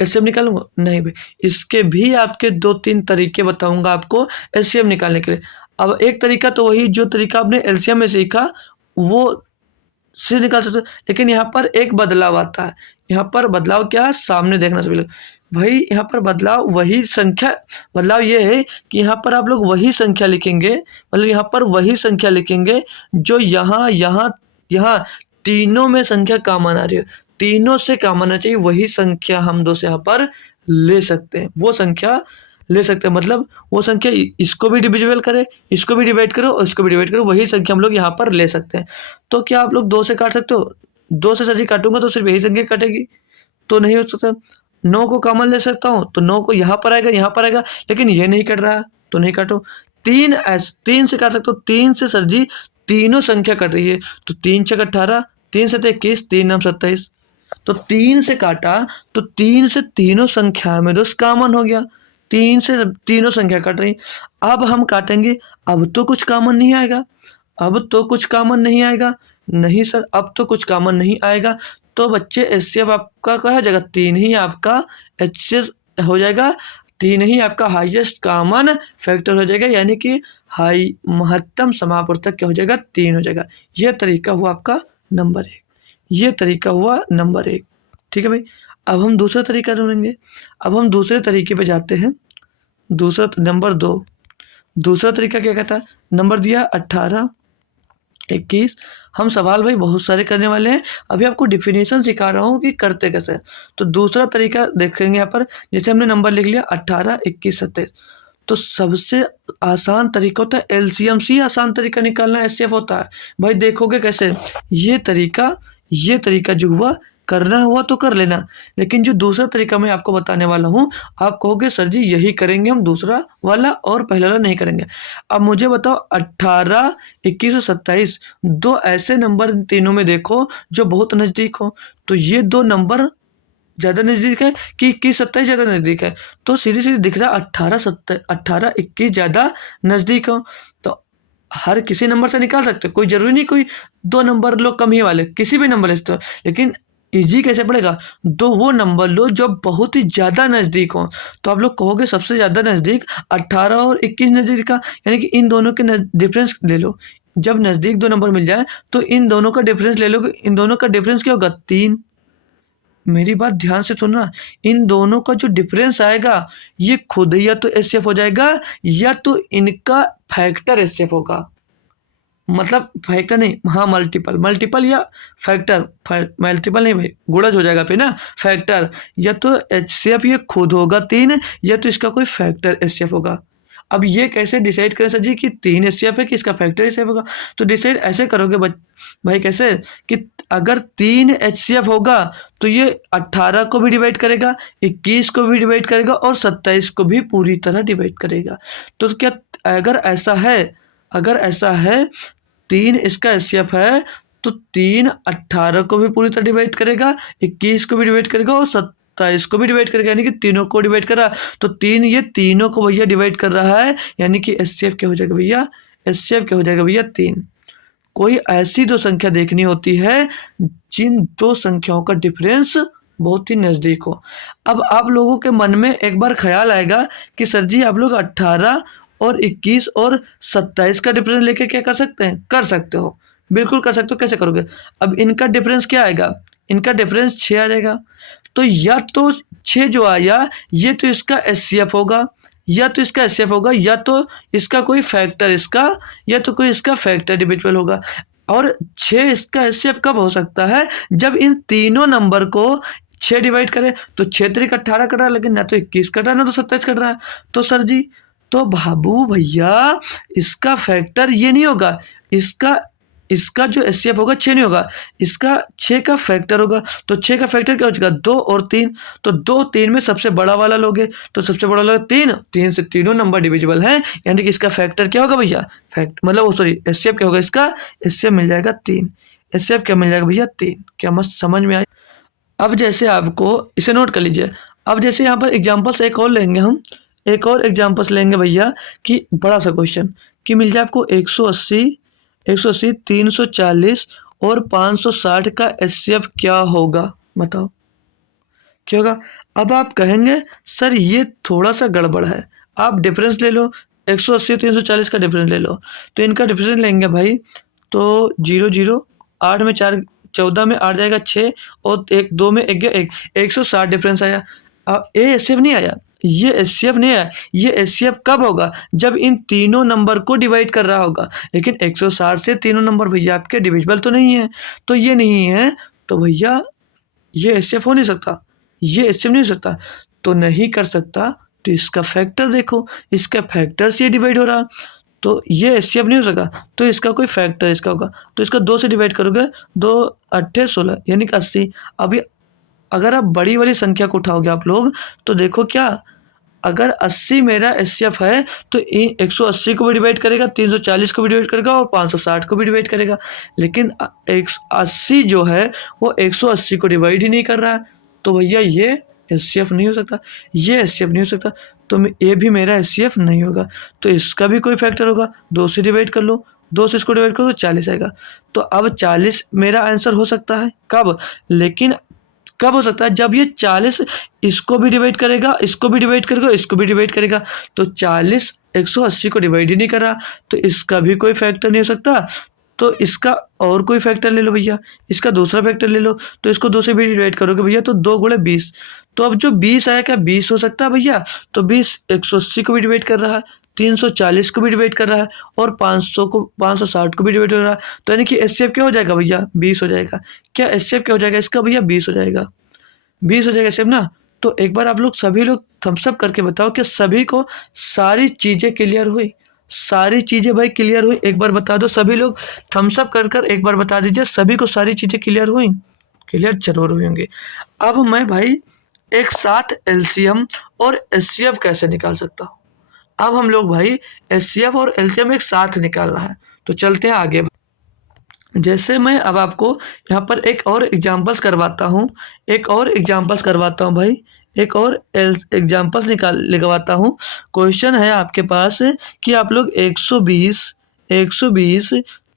एचसीएफ निकालूंगा? नहीं भाई, इसके भी आपके 2-3 तरीके बताऊंगा आपको एचसीएफ निकालने के लिए। अब एक तरीका तो वही जो तरीका आपने एलसीएम में सीखा वो से निकाल सकते हो, लेकिन यहाँ पर एक बदलाव आता है। यहाँ पर बदलाव क्या है, सामने देखना सभी लोग भाई, यहाँ पर बदलाव वही संख्या, बदलाव ये है कि यहाँ पर आप लोग वही संख्या लिखेंगे, मतलब यहाँ पर वही संख्या लिखेंगे जो यहाँ यहाँ यहाँ तीनों में संख्या कॉमन आ रही है, तीनों से कॉमन आना चाहिए, वही संख्या हम दोस्त यहाँ पर ले सकते हैं, वो संख्या ले सकते हैं। मतलब वो संख्या इसको भी डिविजिबल करे, इसको भी डिवाइड करो और इसको भी डिवाइड करो, वही संख्या हम लोग यहाँ पर ले सकते हैं। तो क्या आप लोग 2 से काट सकते हो? 2 से सभी काटूंगा तो सिर्फ यही संख्या कटेगी, तो नहीं हो सकता। 9 को कॉमन ले सकता हूँ, तो 9 को यहाँ पर आएगा, यहाँ पर आएगा, लेकिन ये नहीं कट रहा तो नहीं काटो। 3 से काट सकते हो, 3 से सर जी तीनों संख्या कट रही है, तो 3 छक 18, 3 से 21, 3 9 27, तो 3 से काटा तो 3 से तीनों संख्या में दोस्त कॉमन हो गया, 3 से तीनों संख्या कट रही। अब हम काटेंगे, अब तो कुछ कॉमन नहीं आएगा, अब तो कुछ कॉमन नहीं आएगा, नहीं सर अब तो कुछ कॉमन नहीं आएगा, तो बच्चे एचसीएफ आपका क्या हो जाएगा? 3 ही आपका एचसीएफ हो जाएगा, 3 ही आपका हाईएस्ट कॉमन फैक्टर हो जाएगा, यानी कि हाई महत्तम समापूर्तक क्या हो जाएगा? 3 हो जाएगा। यह तरीका हुआ आपका नंबर 1, ये तरीका हुआ नंबर 1। ठीक है भाई, अब हम दूसरा तरीका ढूंढेंगे। अब हम दूसरे तरीके पे जाते हैं, दूसरा नंबर 2। दूसरा तरीका क्या कहता है? नंबर दिया 18, 21, हम सवाल भाई बहुत सारे करने वाले हैं, अभी आपको डिफिनेशन सिखा रहा हूँ कि करते कैसे हैं। तो दूसरा तरीका देखेंगे यहाँ पर, जैसे हमने नंबर लिख लिया 18, 21, 27, तो सबसे आसान तरीका होता है एलसीएम से, आसान तरीका निकालना एचसीएफ होता है। भाई देखोगे कैसे, ये तरीका जो हुआ, करना हुआ तो कर लेना, लेकिन जो दूसरा तरीका मैं आपको बताने वाला हूँ, आप कहोगे सर जी यही करेंगे हम, दूसरा वाला और पहला वाला नहीं करेंगे। अब मुझे बताओ 18, 21 और 27, 2 ऐसे नंबर तीनों में देखो जो बहुत नज़दीक हो, तो ये 2 नंबर ज़्यादा नज़दीक है कि 21, 27 ज़्यादा नज़दीक है? तो सीधे सीधे दिख रहा है 18, 21 ज़्यादा नज़दीक हो, तो हर किसी नंबर से निकाल सकते हो, कोई ज़रूरी नहीं कोई 2 नंबर लो कम ही वाले, किसी भी नंबर ले सकते हो, लेकिन ईजी कैसे पड़ेगा? 2 वो नंबर लो जो बहुत ही ज़्यादा नज़दीक हो। तो आप लोग कहोगे सबसे ज़्यादा नज़दीक 18 और 21 नज़दीक का, यानी कि इन दोनों के डिफरेंस ले लो। जब नज़दीक 2 नंबर मिल जाए तो इन दोनों का डिफरेंस ले लो, इन दोनों का डिफरेंस क्या होगा? 3। मेरी बात ध्यान से सुनना, इन दोनों का जो डिफरेंस आएगा ये खुद ही या तो एचसीएफ हो जाएगा या तो इनका फैक्टर एचसीएफ होगा। मतलब फैक्टर नहीं, हाँ मल्टीपल या फैक्टर, मल्टीपल नहीं भाई, गुणज हो जाएगा फिर ना, फैक्टर, या तो एचसीएफ ये खुद होगा 3, या तो इसका कोई फैक्टर एचसीएफ होगा। अब ये कैसे डिसाइड करें सर जी कि 3 एचसीएफ है कि इसका फैक्टर एचसीएफ होगा? तो डिसाइड ऐसे करोगे भाई कैसे, कि अगर 3 एचसीएफ होगा तो ये 18 को भी डिवाइड करेगा, 21 को भी डिवाइड करेगा और 27 को भी पूरी तरह डिवाइड करेगा। तो क्या अगर ऐसा है 3 इसका एचसीएफ है, तो 3 18 को भी पूरी तरह डिवाइड करेगा, 21 को भी डिवाइड करेगा और 27 को भी डिवाइड करेगा, यानी कि तीनों को डिवाइड कर रहा है। तो 3 ये तीनों को भैया डिवाइड कर रहा है, यानी कि एचसीएफ क्या हो जाएगा भैया? एचसीएफ क्या हो जाएगा भैया? 3। कोई ऐसी 2 संख्या देखनी होती है जिन 2 संख्याओं का डिफरेंस बहुत ही नज़दीक हो। अब आप लोगों के मन में एक बार ख्याल आएगा कि सर जी आप लोग 18 और 21 और 27 का डिफरेंस लेके क्या कर सकते हैं? कर सकते हो, बिल्कुल कर सकते हो। कैसे करोगे? अब इनका डिफरेंस क्या आएगा? इनका डिफरेंस 6 आ जाएगा, तो या तो 6 जो आया ये तो इसका एचसीएफ होगा, या तो इसका एचसीएफ होगा, या तो इसका कोई फैक्टर इसका, या तो कोई इसका फैक्टर डिविजिबल होगा। और 6 इसका एचसीएफ कब हो सकता है? जब इन तीनों नंबर को 6 डिवाइड करें, तो 6 3 18 कट रहा है, लेकिन ना तो 21 कट रहा है ना तो 27 कट रहा है। तो सर जी, तो बाबू भैया इसका फैक्टर ये नहीं होगा, इसका जो एचसीएफ होगा 6 नहीं होगा, इसका 6 का फैक्टर होगा। तो 6 का फैक्टर क्या हो जाएगा 2 और 3, तो 2 3 में सबसे बड़ा वाला लोगे तो सबसे बड़ा वाला 3, 3 से तीनों नंबर डिविजिबल है, यानी कि इसका फैक्टर क्या होगा भैया, फैक्ट मतलब सॉरी एचसीएफ क्या होगा इसका, एचसीएफ मिल जाएगा 3। एचसीएफ क्या मिल जाएगा भैया 3। क्या मस्त समझ में आया। अब जैसे आपको इसे नोट कर लीजिए। अब जैसे यहाँ पर एग्जाम्पल्स एक और लेंगे हम, एक और एग्जाम्पल्स लेंगे भैया कि बड़ा सा क्वेश्चन कि मिल जाए आपको 180 340 और 560 का एचसीएफ क्या होगा, बताओ क्या होगा। अब आप कहेंगे सर ये थोड़ा सा गड़बड़ है, आप डिफरेंस ले लो, 180 340 का डिफरेंस ले लो। तो इनका डिफरेंस लेंगे भाई, तो 0 0, 8 में 4 14 में 8 जाएगा 6 और 1 2 में 1 गया 1, 160 डिफरेंस आया। अब ये एचसीएफ नहीं आया, ये एचसीएफ नहीं आया। ये एचसीएफ कब होगा, जब इन तीनों नंबर को डिवाइड कर रहा होगा। लेकिन 160 से तीनों नंबर भैया आपके डिविजिबल तो नहीं है, तो ये नहीं है, तो भैया ये एचसीएफ हो नहीं सकता, ये एचसीएफ नहीं हो सकता। तो नहीं कर सकता तो इसका फैक्टर देखो, इसका फैक्टर से डिवाइड हो रहा, तो ये एचसीएफ नहीं हो सका, तो इसका कोई फैक्टर इसका होगा। तो इसका 2 से डिवाइड करोगे, 2 8 16 यानी कि 80। अभी अगर आप बड़ी वाली संख्या को उठाओगे आप लोग, तो देखो क्या, अगर 80 मेरा एचसीएफ है तो 180 को भी डिवाइड करेगा, 340 को भी डिवाइड करेगा और 560 को भी डिवाइड करेगा। लेकिन 80 जो है वो 180 को डिवाइड ही नहीं कर रहा है, तो भैया ये एचसीएफ नहीं हो सकता, ये एचसीएफ नहीं हो सकता, तो ये भी मेरा एचसीएफ नहीं होगा। तो इसका भी कोई फैक्टर होगा, 2 से डिवाइड कर लो, 2 से इसको डिवाइड करो तो 40 आएगा। तो अब 40 मेरा आंसर हो सकता है कब, लेकिन कब हो सकता है, जब ये 40 इसको भी डिवाइड करेगा, इसको भी डिवाइड करेगा, इसको भी डिवाइड करेगा। तो 40 180 को डिवाइड ही नहीं कर रहा, तो इसका भी कोई फैक्टर नहीं हो सकता। तो इसका और कोई फैक्टर ले लो भैया, इसका दूसरा फैक्टर ले लो, तो इसको 2 से भी डिवाइड करोगे भैया तो 2 गुणे 20। तो अब जो 20 आया क्या 20 हो सकता है भैया, तो 20 180 को भी डिवाइड कर रहा है, 340 को भी डिवाइड कर रहा है और 560 को भी डिवाइड कर रहा है। तो यानी कि एचसीएफ क्या हो जाएगा भैया 20 हो जाएगा। क्या एचसीएफ क्या हो जाएगा इसका भैया 20 हो जाएगा, 20 हो जाएगा एचसीएफ ना। तो एक बार आप लोग सभी लोग थम्स अप करके बताओ कि सभी को सारी चीज़ें क्लियर हुई, सारी चीज़ें भाई क्लियर हुई, एक बार बता दो सभी लोग, थम्स अप कर कर एक बार बता दीजिए सभी को सारी चीज़ें क्लियर हुई। क्लियर जरूर हुई होंगी। अब मैं भाई एक साथ एलसीएम और एचसीएफ कैसे निकाल सकता हूँ। अब हम लोग भाई एचसीएफ और एलसीएम एक साथ निकालना है, तो चलते हैं आगे। जैसे मैं अब आपको यहाँ पर एक और एग्जांपल्स करवाता हूँ, एक और एग्जांपल्स करवाता हूँ भाई, एक और एग्जांपल्स लिखवाता हूँ। क्वेश्चन है आपके पास कि आप लोग 120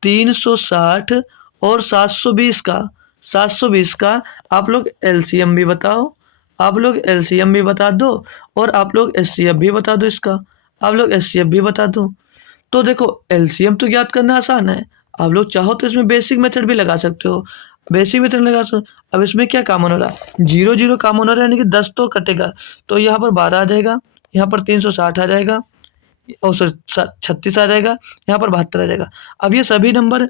360 और 720 का आप लोग एलसीएम भी बताओ, आप लोग एलसीएम भी बता दो और आप लोग एचसीएफ भी बता दो, इसका आप लोग एचसीएफ भी बता दो। तो देखो एलसीएम तो ज्ञात करना आसान है, आप लोग चाहो तो इसमें बेसिक मेथड भी लगा सकते हो, बेसिक मेथड लगा सकते हो। अब इसमें क्या कॉमन हो रहा है 0 0 कॉमन हो रहा है, यानी कि 10 तो कटेगा, तो यहाँ पर 12 आ जाएगा, यहाँ पर 360 आ जाएगा और 36 आ जाएगा, यहाँ पर 72 आ जाएगा। अब ये सभी नंबर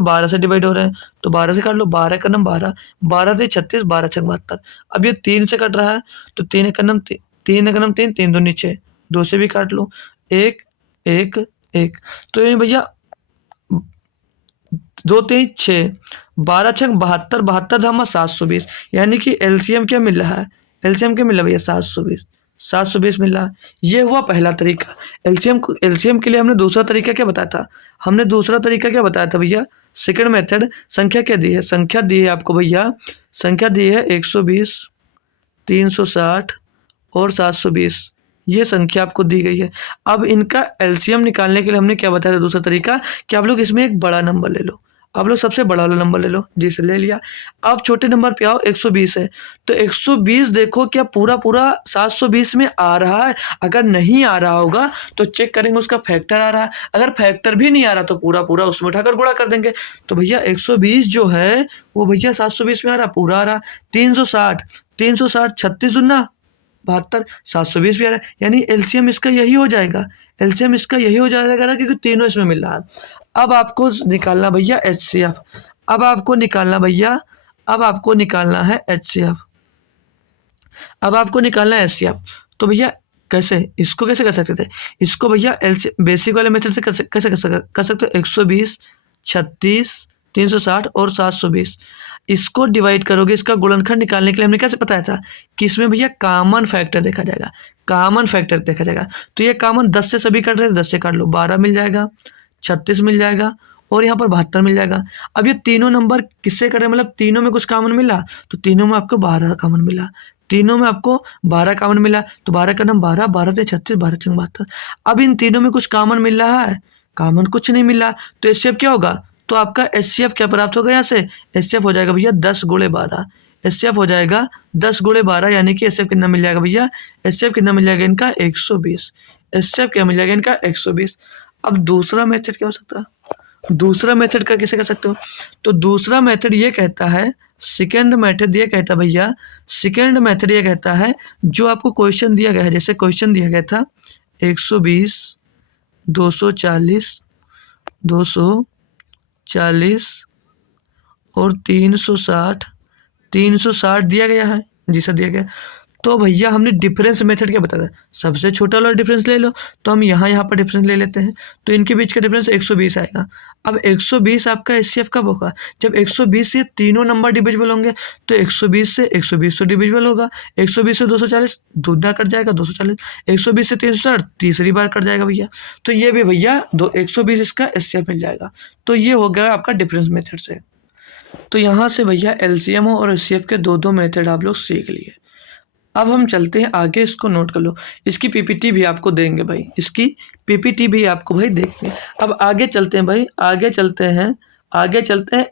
12 से डिवाइड हो रहे हैं, तो 12 से काट लो, 12 का नंबर 12, 12 से 36, 12 छक 72। अब ये 3 से कट रहा है, तो 3 का नंबर 3, 3 दूनी 6, 2 से भी काट लो, 1 1 1। तो ये भैया 2 3 6, 12 छक 72, 72 धामा 720, यानी कि एलसीएम क्या मिल रहा है, एलसीएम क्या मिल रहा है भैया 720 मिल रहा है। ये हुआ पहला तरीका। एलसीएम के लिए हमने दूसरा तरीका क्या बताया था, हमने दूसरा तरीका क्या बताया था भैया, सेकंड मेथड। संख्या क्या दी है, संख्या दी है आपको भैया, संख्या दी है 120 360 और 720, ये संख्या आपको दी गई है। अब इनका एलसीएम निकालने के लिए हमने क्या बताया था दूसरा तरीका, कि आप लोग इसमें एक बड़ा नंबर ले लो, आप लोग सबसे बड़ा वाला नंबर ले लो, जी से ले लिया। अब छोटे नंबर पे आओ, 120 है, तो 120 देखो क्या पूरा 720 में आ रहा है, अगर नहीं आ रहा होगा तो चेक करेंगे उसका फैक्टर आ रहा है, अगर फैक्टर भी नहीं आ रहा तो पूरा उसमें उठाकर गुणा कर देंगे। तो भैया 120 जो है वो भैया 720 में आ रहा, पूरा आ रहा। 360 36 दूना 72, 720 भी आ रहा है, यानी एलसीएम इसका यही हो जाएगा, एलसीएम इसका यही हो जाएगा क्योंकि तीनों इसमें मिल रहा है। अब आपको निकालना भैया एचसीएफ, अब आपको निकालना है एचसीएफ, अब आपको निकालना है एचसीएफ। तो भैया कैसे, इसको कैसे कर सकते थे, इसको भैया बेसिक वाले मेथड से कैसे कर सकते हो, 120 36, 360 और 720। इसको डिवाइड करोगे, इसका गुणनखंड निकालने के लिए हमने कैसे बताया था कि इसमें भैया कॉमन फैक्टर देखा जाएगा, कॉमन फैक्टर देखा जाएगा। तो ये कॉमन 10 से सभी कट रहे हैं, 10 से काट लो, 12 मिल जाएगा, 36 मिल जाएगा और यहाँ पर 72 मिल जाएगा। अब ये तीनों नंबर किससे कट रहे हैं, मतलब तीनों में कुछ कॉमन मिला, तो तीनों में आपको 12 कॉमन मिला, तीनों में आपको 12 कॉमन मिला, तो 12 का नाम 12, 12 से 36, 12 से 72। अब इन तीनों में कुछ कॉमन मिल रहा है, कॉमन कुछ नहीं मिला, तो एचसीएफ क्या होगा, तो आपका एचसीएफ क्या प्राप्त होगा, यहाँ से एचसीएफ हो जाएगा भैया 10 गुणे 12, एचसीएफ हो जाएगा 10 गुणे 12, यानी कि एचसीएफ कितना मिल जाएगा भैया, एचसीएफ कितना मिल जाएगा इनका 120, एचसीएफ क्या मिल जाएगा इनका 120। अब दूसरा मेथड क्या हो सकता है, दूसरा मेथड का कैसे कर सकते हो, तो दूसरा मेथड ये कहता है, सेकेंड मेथड ये कहता है भैया, सेकेंड मेथड ये कहता है जो आपको क्वेश्चन दिया गया है, जैसे क्वेश्चन दिया गया था 120, 240, 240 और 360, 360 दिया गया है जी सर, दिया गया। तो भैया हमने डिफरेंस मेथड क्या बताया, सबसे छोटा वाला डिफरेंस ले लो, तो हम यहाँ पर डिफरेंस ले लेते हैं, तो इनके बीच का डिफरेंस 120 आएगा। अब 120 आपका एचसीएफ कब होगा, जब 120 से तीनों नंबर डिविजिबल होंगे, तो 120 से 120 तो डिविजिबल होगा, 120 से 240 दूना कट जाएगा 240, 120 से 360 तीसरी बार कट जाएगा भैया, तो ये भी भैया 120 इसका एचसीएफ मिल जाएगा। तो ये हो गया आपका डिफरेंस मेथड से। तो यहाँ से भैया एलसीएम और एचसीएफ के दो मेथड आप लोग सीख लिए। अब हम चलते हैं आगे, इसको नोट कर लो, इसकी पीपीटी भी आपको देंगे भाई, इसकी पीपीटी भी आपको भाई देंगे। अब आगे चलते हैं भाई, आगे चलते हैं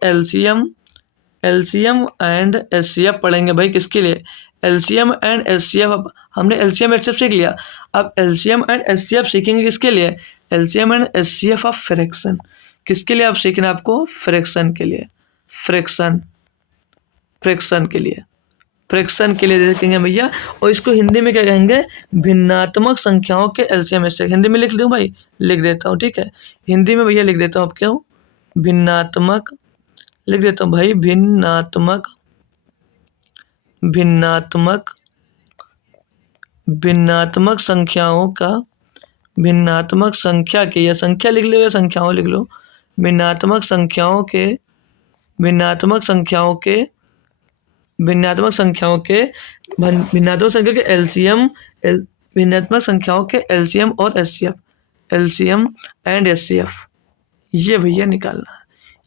एलसीएम एंड एचसीएफ पढ़ेंगे भाई, किसके लिए, एलसीएम एंड एचसीएफ। अब हमने एलसीएम एचसीएफ सीख लिया, अब एलसीएम एंड एचसीएफ सीखेंगे किसके लिए, LCM and HCF of fraction. किसके लिए आप सीखना, आपको फ्रैक्शन के लिए, फ्रैक्शन के लिए देखेंगे भैया। और इसको हिंदी में क्या कहेंगे, भिन्नात्मक संख्याओं के एलसीएम एचसीएफ। हिंदी में लिख दूं भाई, लिख देता हूँ, ठीक है, हिंदी में भैया लिख देता हूँ, अब क्या हूँ, भिन्नात्मक, लिख देता हूँ भाई, भिन्नात्मक संख्याओं का, भिन्नात्मक संख्या के, या संख्या लिख लो या संख्याओं लिख लो, भिन्नात्मक संख्याओं के एलसीएम, भिन्नात्मक संख्याओं के एलसीएम और एचसीएफ, एलसीएम एंड एचसीएफ, ये भैया निकालना है।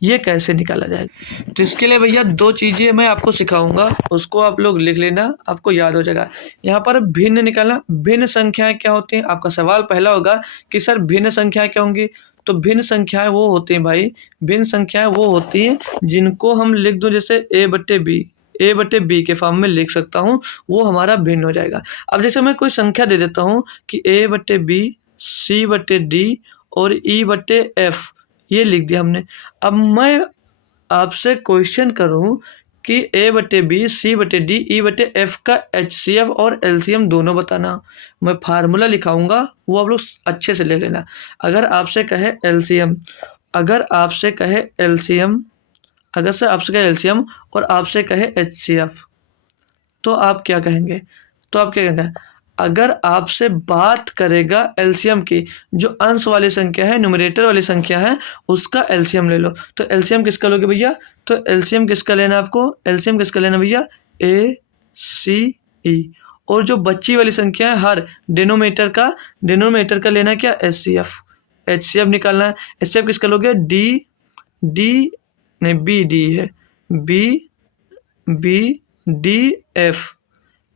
ये कैसे निकाला जाएगा, तो इसके लिए भैया दो चीज़ें मैं आपको सिखाऊंगा, उसको आप लोग लिख लेना, आपको याद हो जाएगा। यहाँ पर भिन्न निकालना, भिन्न संख्याएं क्या होती हैं, आपका सवाल पहला होगा कि सर भिन्न संख्याएं क्या होंगी, तो भिन्न संख्याएं वो होती हैं भाई, भिन्न संख्याएं वो होती हैं जिनको हम लिख दो, जैसे ए बटे बी के फॉर्म में लिख सकता हूँ, वो हमारा भिन्न हो जाएगा। अब जैसे मैं कोई संख्या दे देता हूँ कि ए बटे बी, सी बटे डी और ई बटे एफ, ये लिख दिया हमने। अब मैं आपसे क्वेश्चन करूं कि ए बटे बी, सी बटे डी, ई बटे एफ का एचसीएफ और एलसीएम दोनों बताना, मैं फार्मूला लिखाऊंगा, वो आप लोग अच्छे से ले लेना। अगर आपसे कहे एलसीएम, अगर आपसे कहे एलसीएम और आपसे कहे एचसीएफ, तो आप क्या कहेंगे, अगर आपसे बात करेगा एलसीएम की, जो अंश वाली संख्या है, न्यूमरेटर वाली संख्या है, उसका एलसीएम ले लो, तो एलसीएम किसका लोगे भैया, तो एलसीएम किसका लेना आपको, एलसीएम किसका लेना भैया, ए सी ई, और जो बच्ची वाली संख्या है हर डिनोमिनेटर का लेना क्या, एचसीएफ निकालना है। एचसीएफ किसका लोगे, बी डी है, बी डी एफ,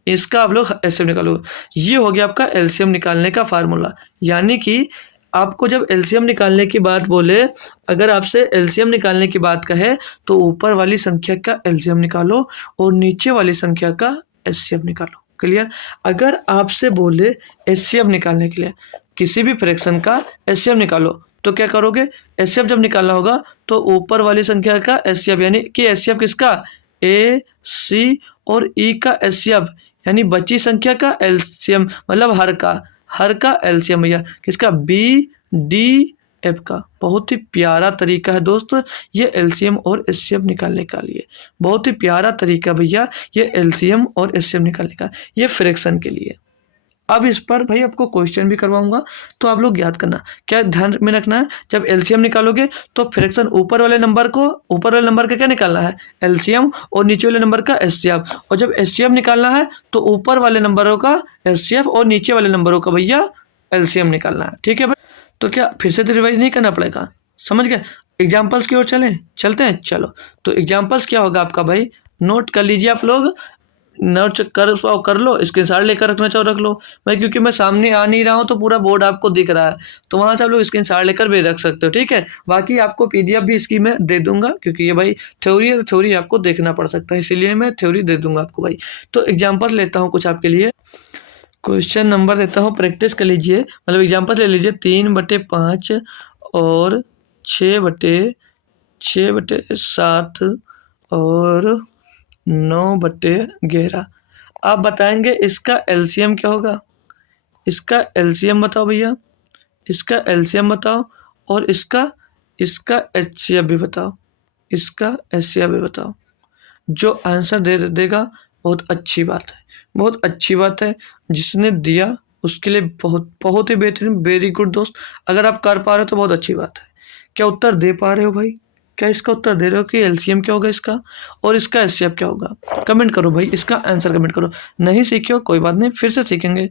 इसका आप लोग एलसीएम निकालो। ये हो गया आपका एलसीएम निकालने का फार्मूला। यानी कि आपको जब एलसीएम निकालने की बात बोले, अगर आपसे एलसीएम निकालने की बात कहे, तो ऊपर वाली संख्या का एलसीएम निकालो और नीचे वाली संख्या का एचसीएफ निकालो। क्लियर। अगर आपसे बोले एचसीएफ निकालने के लिए किसी भी फ्रैक्शन का एचसीएफ निकालो, तो क्या करोगे, एचसीएफ जब निकालना होगा तो ऊपर वाली संख्या का एचसीएफ, यानी कि एचसीएफ किसका, ए सी और ई का एचसीएफ, यानी बची संख्या का एलसीएम, मतलब हर का एलसीएम भैया किसका, बी डी एफ का। बहुत ही प्यारा तरीका है दोस्त ये एलसीएम और एचसीएफ निकालने का लिए, बहुत ही प्यारा तरीका भैया ये एलसीएम और एचसीएफ निकालने का, ये फ्रैक्शन के लिए। अब इस पर भाई आपको क्वेश्चन भी करवाऊंगा, तो आप लोग याद करना। क्या ध्यान में रखना है, जब एलसीएम निकालोगे तो फ्रैक्शन ऊपर वाले नंबर का क्या निकालना है, एलसीएम, और नीचे वाले नंबर का एचसीएफ। और जब एचसीएफ निकालना है तो ऊपर वाले नंबरों का एचसीएफ और नीचे वाले नंबरों का भैया एलसीएम निकालना है। ठीक है भाई, तो क्या फिर से तो रिवाइज नहीं करना पड़ेगा, समझ गए। एग्जाम्पल्स की ओर चलते हैं। चलो, तो एग्जाम्पल्स क्या होगा आपका भाई, नोट कर लीजिए आप लोग, नोट कर लो, स्क्रीनशॉट लेकर रखना चाहो रख लो भाई, क्योंकि मैं सामने आ नहीं रहा हूँ तो पूरा बोर्ड आपको दिख रहा है, तो वहाँ से आप लोग स्क्रीनशॉट लेकर भी रख सकते हो। ठीक है, बाकी आपको पीडीएफ भी इसकी मैं दे दूंगा, क्योंकि ये भाई थ्योरी है, तो थ्योरी आपको देखना पड़ सकता है, इसीलिए मैं थ्योरी दे दूंगा आपको भाई। तो एग्जाम्पल लेता हूँ कुछ आपके लिए, क्वेश्चन नंबर देता हूँ, प्रैक्टिस कर लीजिए, मतलब एग्जाम्पल ले लीजिए। 3/5 और 6/7 और 9/11। आप बताएंगे इसका एलसीएम क्या होगा, इसका एलसीएम बताओ भैया, इसका एलसीएम बताओ, और इसका इसका एचसीएफ भी बताओ, इसका एचसीएफ भी बताओ। जो आंसर दे देगा बहुत अच्छी बात है, बहुत अच्छी बात है। जिसने दिया उसके लिए बहुत बहुत ही बेहतरीन, वेरी गुड दोस्त। अगर आप कर पा रहे हो तो बहुत अच्छी बात है। क्या उत्तर दे पा रहे हो भाई, क्या इसका उत्तर दे रहे हो कि एलसीएम क्या होगा इसका और इसका एचसीएफ क्या होगा, कमेंट करो भाई, इसका आंसर कमेंट करो। नहीं सीखे हो कोई बात नहीं, फिर से सीखेंगे।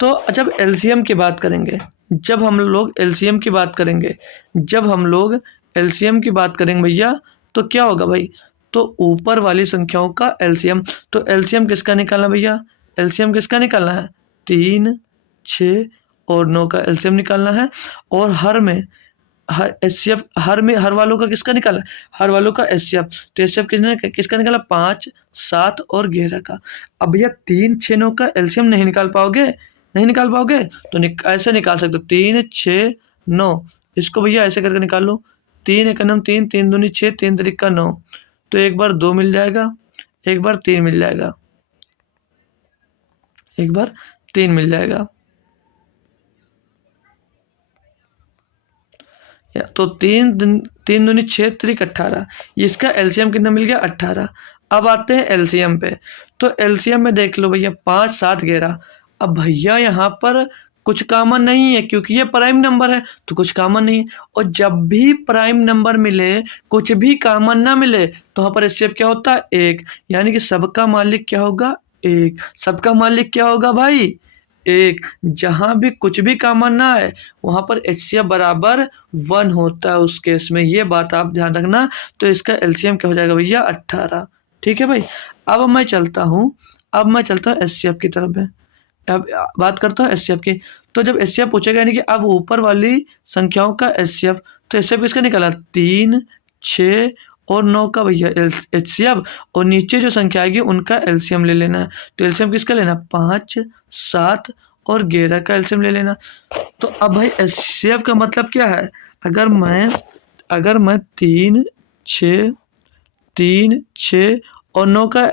तो जब एलसीएम की बात करेंगे, जब हम लोग एलसीएम की बात करेंगे, जब हम लोग एलसीएम की बात करेंगे भैया, तो क्या होगा भाई, तो ऊपर वाली संख्याओं का एलसीएम। तो एलसीएम किसका निकालना भैया, एलसीएम किसका निकालना है, 3, 6 और 9 का एलसीएम निकालना है। और हर एचसीएफ हर में हर वालों का किसका निकाला, हर वालों का एचसीएफ। तो एचसीएफ किसका निकाला, 5, 7 और 11 का। अब भैया 3, 6, 9 का एलसीएम नहीं निकाल पाओगे, नहीं निकाल पाओगे तो ऐसे निकाल सकते हो, 3, 6, 9। इसको भैया ऐसे करके निकाल लो, 3 1 9 3, 3 दूनी 6, 3 3 9। तो एक बार 2 मिल जाएगा, एक बार 3 मिल जाएगा, एक बार 3 मिल जाएगा। तो 3 दूनी 6 3 18, इसका एलसीएम कितना मिल गया, 18। अब आते हैं एलसीएम पे। तो एलसीएम में देख लो भैया, 5, 7, 11। अब भैया यहाँ पर कुछ कॉमन नहीं है, क्योंकि ये प्राइम नंबर है तो कुछ कॉमन नहीं है। और जब भी प्राइम नंबर मिले, कुछ भी कॉमन ना मिले, तो वहाँ पर एचसीएफ क्या होता है, 1। यानी कि सबका मालिक क्या होगा, 1। सबका मालिक क्या होगा भाई, 1। जहाँ भी कुछ भी कॉमन ना है वहाँ पर एचसीएफ बराबर 1 होता है उस केस में, ये बात आप ध्यान रखना। तो इसका एलसीएम क्या हो जाएगा भैया, 18। ठीक है भाई, अब मैं चलता हूँ एचसीएफ की तरफ में। अब बात करता हूँ एचसीएफ की। तो जब एचसीएफ पूछेगा, यानी कि अब ऊपर वाली संख्याओं का एचसीएफ, तो एचसीएफ किसका निकाला, 3, 6 और 9 का भैया एचसीएफ, और नीचे जो संख्या आएगी उनका एलसीएम ले लेना है। तो एलसीएम किसका लेना, 5, 7 और 11 का एलसीएम ले लेना। तो अब भाई एचसीएफ का मतलब क्या है, अगर मैं 3, 6 और 9 का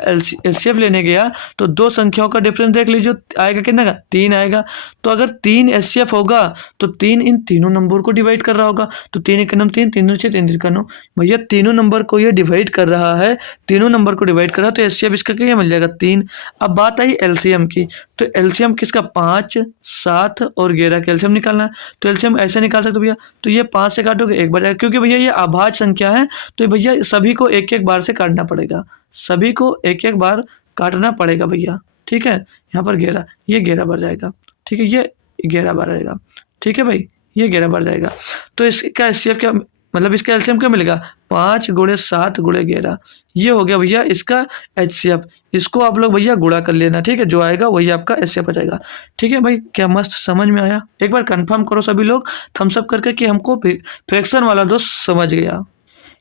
एचसीएफ लेने गया, तो दो संख्याओं का डिफरेंस देख लीजिए, आएगा कितना का, 3 आएगा। तो अगर 3 एचसीएफ होगा तो 3 इन तीनों नंबर को डिवाइड कर रहा होगा। तो 3 1 9 3, 3 2 6, 3 3 9, भैया तीनों नंबर को ये डिवाइड कर रहा है, तीनों नंबर को डिवाइड कर रहा है, तो एचसीएफ इसका क्या मिल जाएगा, 3। अब बात आई एलसीएम की। तो एलसीएम किसका, 5, 7 और 11 का एलसीएम निकालना है। तो एलसीएम ऐसे निकाल सकते हो भैया, तो ये 5 से काटोगे 1 बार जाएगा, क्योंकि भैया ये अभाज्य संख्या है, तो भैया सभी को एक एक बार से काटना पड़ेगा, सभी को एक एक बार काटना पड़ेगा भैया। ठीक है, यहाँ पर 11, ये 11 बार जाएगा। ठीक है, ये 11 बार आएगा। ठीक है भाई, ये 11 बार जाएगा। तो इसका एचसीएफ क्या, मतलब इसका एलसीएम क्या मिलेगा, 5 × 7 × 11। ये हो गया भैया इसका एचसीएफ। इसको आप लोग भैया गुणा कर लेना, ठीक है, जो आएगा वही आपका एचसीएफ आ जाएगा। ठीक है भाई, क्या मस्त समझ में आया, एक बार कंफर्म करो सभी लोग थम्स अप करके कि हमको फ्रैक्शन वाला दोस्त समझ गया।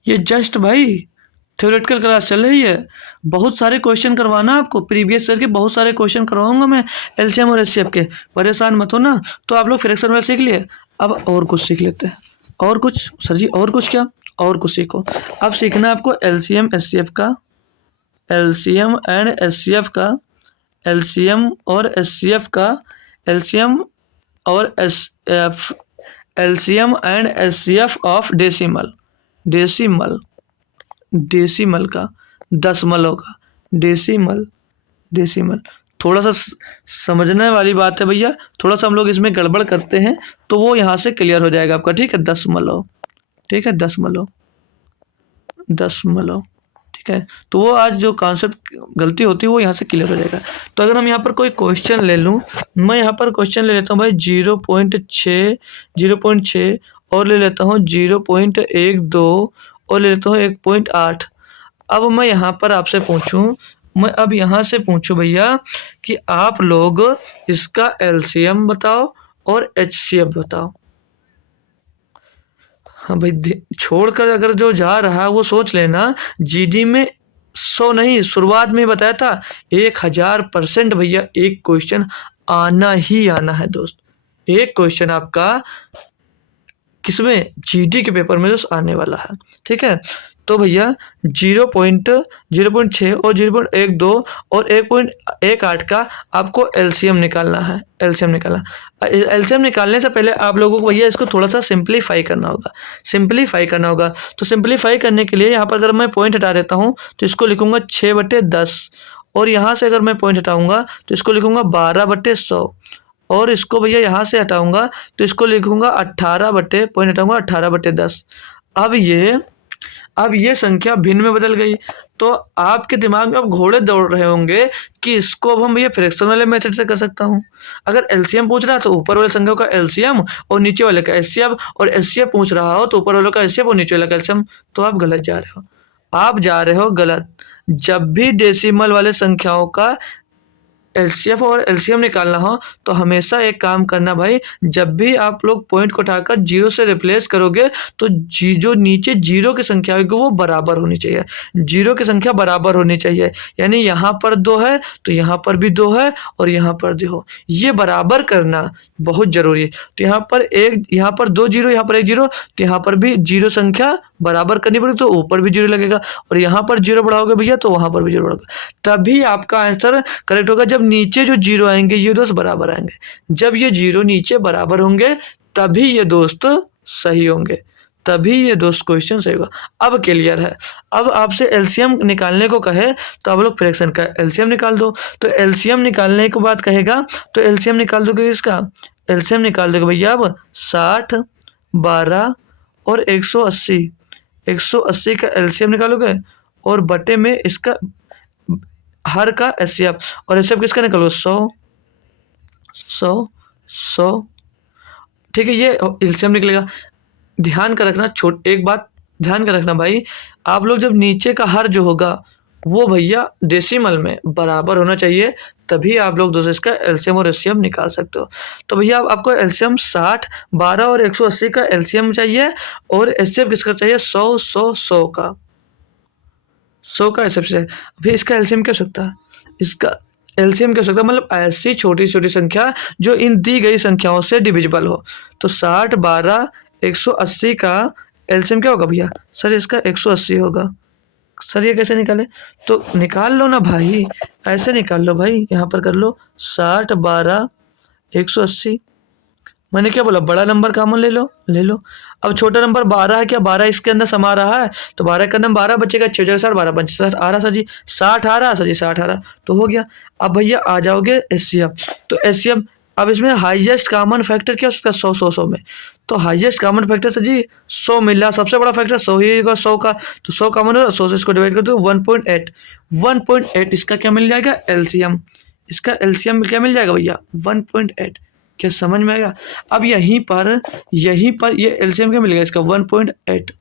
ये जस्ट भाई थ्योरेटिकल क्लास चल रही है, बहुत सारे क्वेश्चन करवाना आपको, प्रीवियस ईयर के बहुत सारे क्वेश्चन करवाऊंगा मैं एलसीएम और एचसीएफ के, परेशान मत हो ना। तो आप लोग फ्रैक्शन वाला सीख लिए, अब और कुछ सीख लेते हैं। और कुछ सर जी, और कुछ क्या, और कुछ सीखो। अब सीखना आपको एलसीएम एचसीएफ का, एलसीएम एंड एचसीएफ का, एलसीएम और एचसीएफ का, एलसीएम और HCF, LCM and HCF of decimal, decimal decimal का, दशमलव का, डेसिमल, डेसिमल। थोड़ा सा समझने वाली बात है भैया, थोड़ा सा हम लोग इसमें गड़बड़ करते हैं तो वो यहाँ से क्लियर हो जाएगा आपका। ठीक है, दशमलव, ठीक है, दशमलव, दशमलव, ठीक है। तो वो आज जो कॉन्सेप्ट गलती होती है वो यहाँ से क्लियर हो जाएगा। तो अगर हम यहाँ पर कोई क्वेश्चन ले लूँ, मैं यहाँ पर क्वेश्चन ले लेता हूँ भाई 0.6, 0.6 और ले लेता हूँ 0.12 और ले लेता हूँ 1.8। अब मैं यहाँ पर आपसे पूछूं, मैं अब यहाँ से पूछूं भैया कि आप लोग इसका एलसीएम बताओ और एचसीएफ बताओ। हाँ भाई, छोड़कर अगर जो जा रहा है वो सोच लेना, जीडी में 100 नहीं, शुरुआत में ही बताया था 1000% भैया एक क्वेश्चन आना ही आना है दोस्त। एक क्वेश्चन आपका किसमें, जीडी के पेपर में जो आने वाला है। ठीक है, तो भैया 0.6 और 0.12 और 1.18 का आपको एलसीएम निकालना है। एलसीएम निकालने से पहले आप लोगों को भैया इसको थोड़ा सा सिंप्लीफाई करना होगा। तो सिंप्लीफाई करने के लिए यहाँ पर अगर मैं पॉइंट हटा देता हूँ तो इसको लिखूंगा 6/10, और यहाँ से अगर मैं पॉइंट हटाऊंगा तो इसको लिखूंगा 12/100, और इसको भैया यहाँ से हटाऊंगा तो इसको लिखूंगा 18/10। अब ये संख्या भिन्न में बदल गई, तो आपके दिमाग में अब घोड़े दौड़ रहे होंगे कि इसको अब हम भैया फ्रैक्शन वाले मेथड से कर सकता हूँ। अगर एलसीएम पूछ रहा है तो ऊपर वाले संख्या का एलसीएम और नीचे वाले का एचसीएफ, और एचसीएफ पूछ रहा हो तो ऊपर वाले का एचसीएफ और नीचे वाले का एलसीएम। तो आप गलत जा रहे हो, आप जा रहे हो गलत। जब भी डेसिमल वाले संख्याओं का एलसीएफ और एलसीएम निकालना हो तो हमेशा एक काम करना भाई, जब भी आप लोग पॉइंट को उठाकर जीरो से रिप्लेस करोगे तो जो नीचे जीरो की संख्या होगी वो बराबर होनी चाहिए। जीरो की संख्या बराबर होनी चाहिए, यानी यहाँ पर 2 है तो यहाँ पर भी 2 है और यहाँ पर 2 हो, ये बराबर करना बहुत जरूरी है। तो यहाँ पर 2 जीरो, यहाँ पर 1 जीरो, तो यहाँ पर भी जीरो संख्या बराबर करनी पड़ेगी, तो ऊपर भी जीरो लगेगा, और यहाँ पर जीरो बढ़ाओगे भैया तो वहां पर भी जीरो बढ़ाओगे, तभी आपका आंसर करेक्ट होगा। जब नीचे जो जीरो आएंगे ये दोस्त बराबर आएंगे, जब ये जीरो नीचे बराबर होंगे तभी ये दोस्त सही होंगे, तभी ये दोस्त क्वेश्चन सही होगा। अब क्लियर है। अब आपसे एलसीएम निकालने को कहे तो आप लोग फ्रैक्शन का एलसीएम निकाल दो। तो एलसीएम निकालने के बाद कहेगा तो एलसीएम निकाल दोगे, इसका एलसीएम निकाल दोगे भैया अब 60, 12 और 180। 180 का एलसीएम निकालोगे और बटे में इसका हर का एचसीएफ, और एचसीएफ किसका निकालो 100, 100, 100। ठीक है, ये एलसीएम निकलेगा। ध्यान का रखना, एक बात ध्यान का रखना भाई, आप लोग जब नीचे का हर जो होगा वो भैया डेसिमल में बराबर होना चाहिए, तभी आप लोग दोस्तों इसका एलसीएम और एचसीएफ निकाल सकते हो। तो भैया आपको एलसीएम 60, 12 और 180 का एलसीएम चाहिए, और एचसीएफ किसका चाहिए 100, 100, 100 का, 100 का एचसीएफ चाहिए। अभी इसका एलसीएम क्या हो सकता है, इसका एलसीएम क्या हो सकता है, मतलब ऐसी छोटी छोटी संख्या जो इन दी गई संख्याओं से डिविजिबल हो। तो 60, 12, 180 का एलसीएम क्या होगा भैया, सर इसका 180 होगा। सर ये कैसे निकाले, तो निकाल लो ना भाई, ऐसे निकाल लो भाई, यहाँ पर कर लो 60, 12, 180। मैंने क्या बोला, बड़ा नंबर कॉमन ले लो, ले लो। अब छोटा नंबर 12 है, क्या 12 इसके अंदर समा रहा है, तो 12 के अंदर 12 बचेगा, 6 जगह 60, 12 5 60 आ रहा सर जी, 60 आ रहा सर जी, 60 आ रहा, तो हो गया। अब भैया आ जाओगे एचसीएफ, तो एचसीएफ अब इसमें हाईएस्ट कॉमन फैक्टर क्या हो सकता है, 100, 100, 100 में। तो हाईएस्ट कॉमन फैक्टर सर जी 100 मिल रहा, सबसे बड़ा फैक्टर 100 ही होगा, 100 का, तो 100 कॉमन होगा, 100 से इसको डिवाइड कर दो 1.8, 1.8 इसका क्या मिल जाएगा एलसीएम, इसका एलसीएम क्या मिल जाएगा भैया 1.8। क्या समझ में आएगा। अब यहीं पर ये एलसीएम क्या मिलेगा इसका 1.8,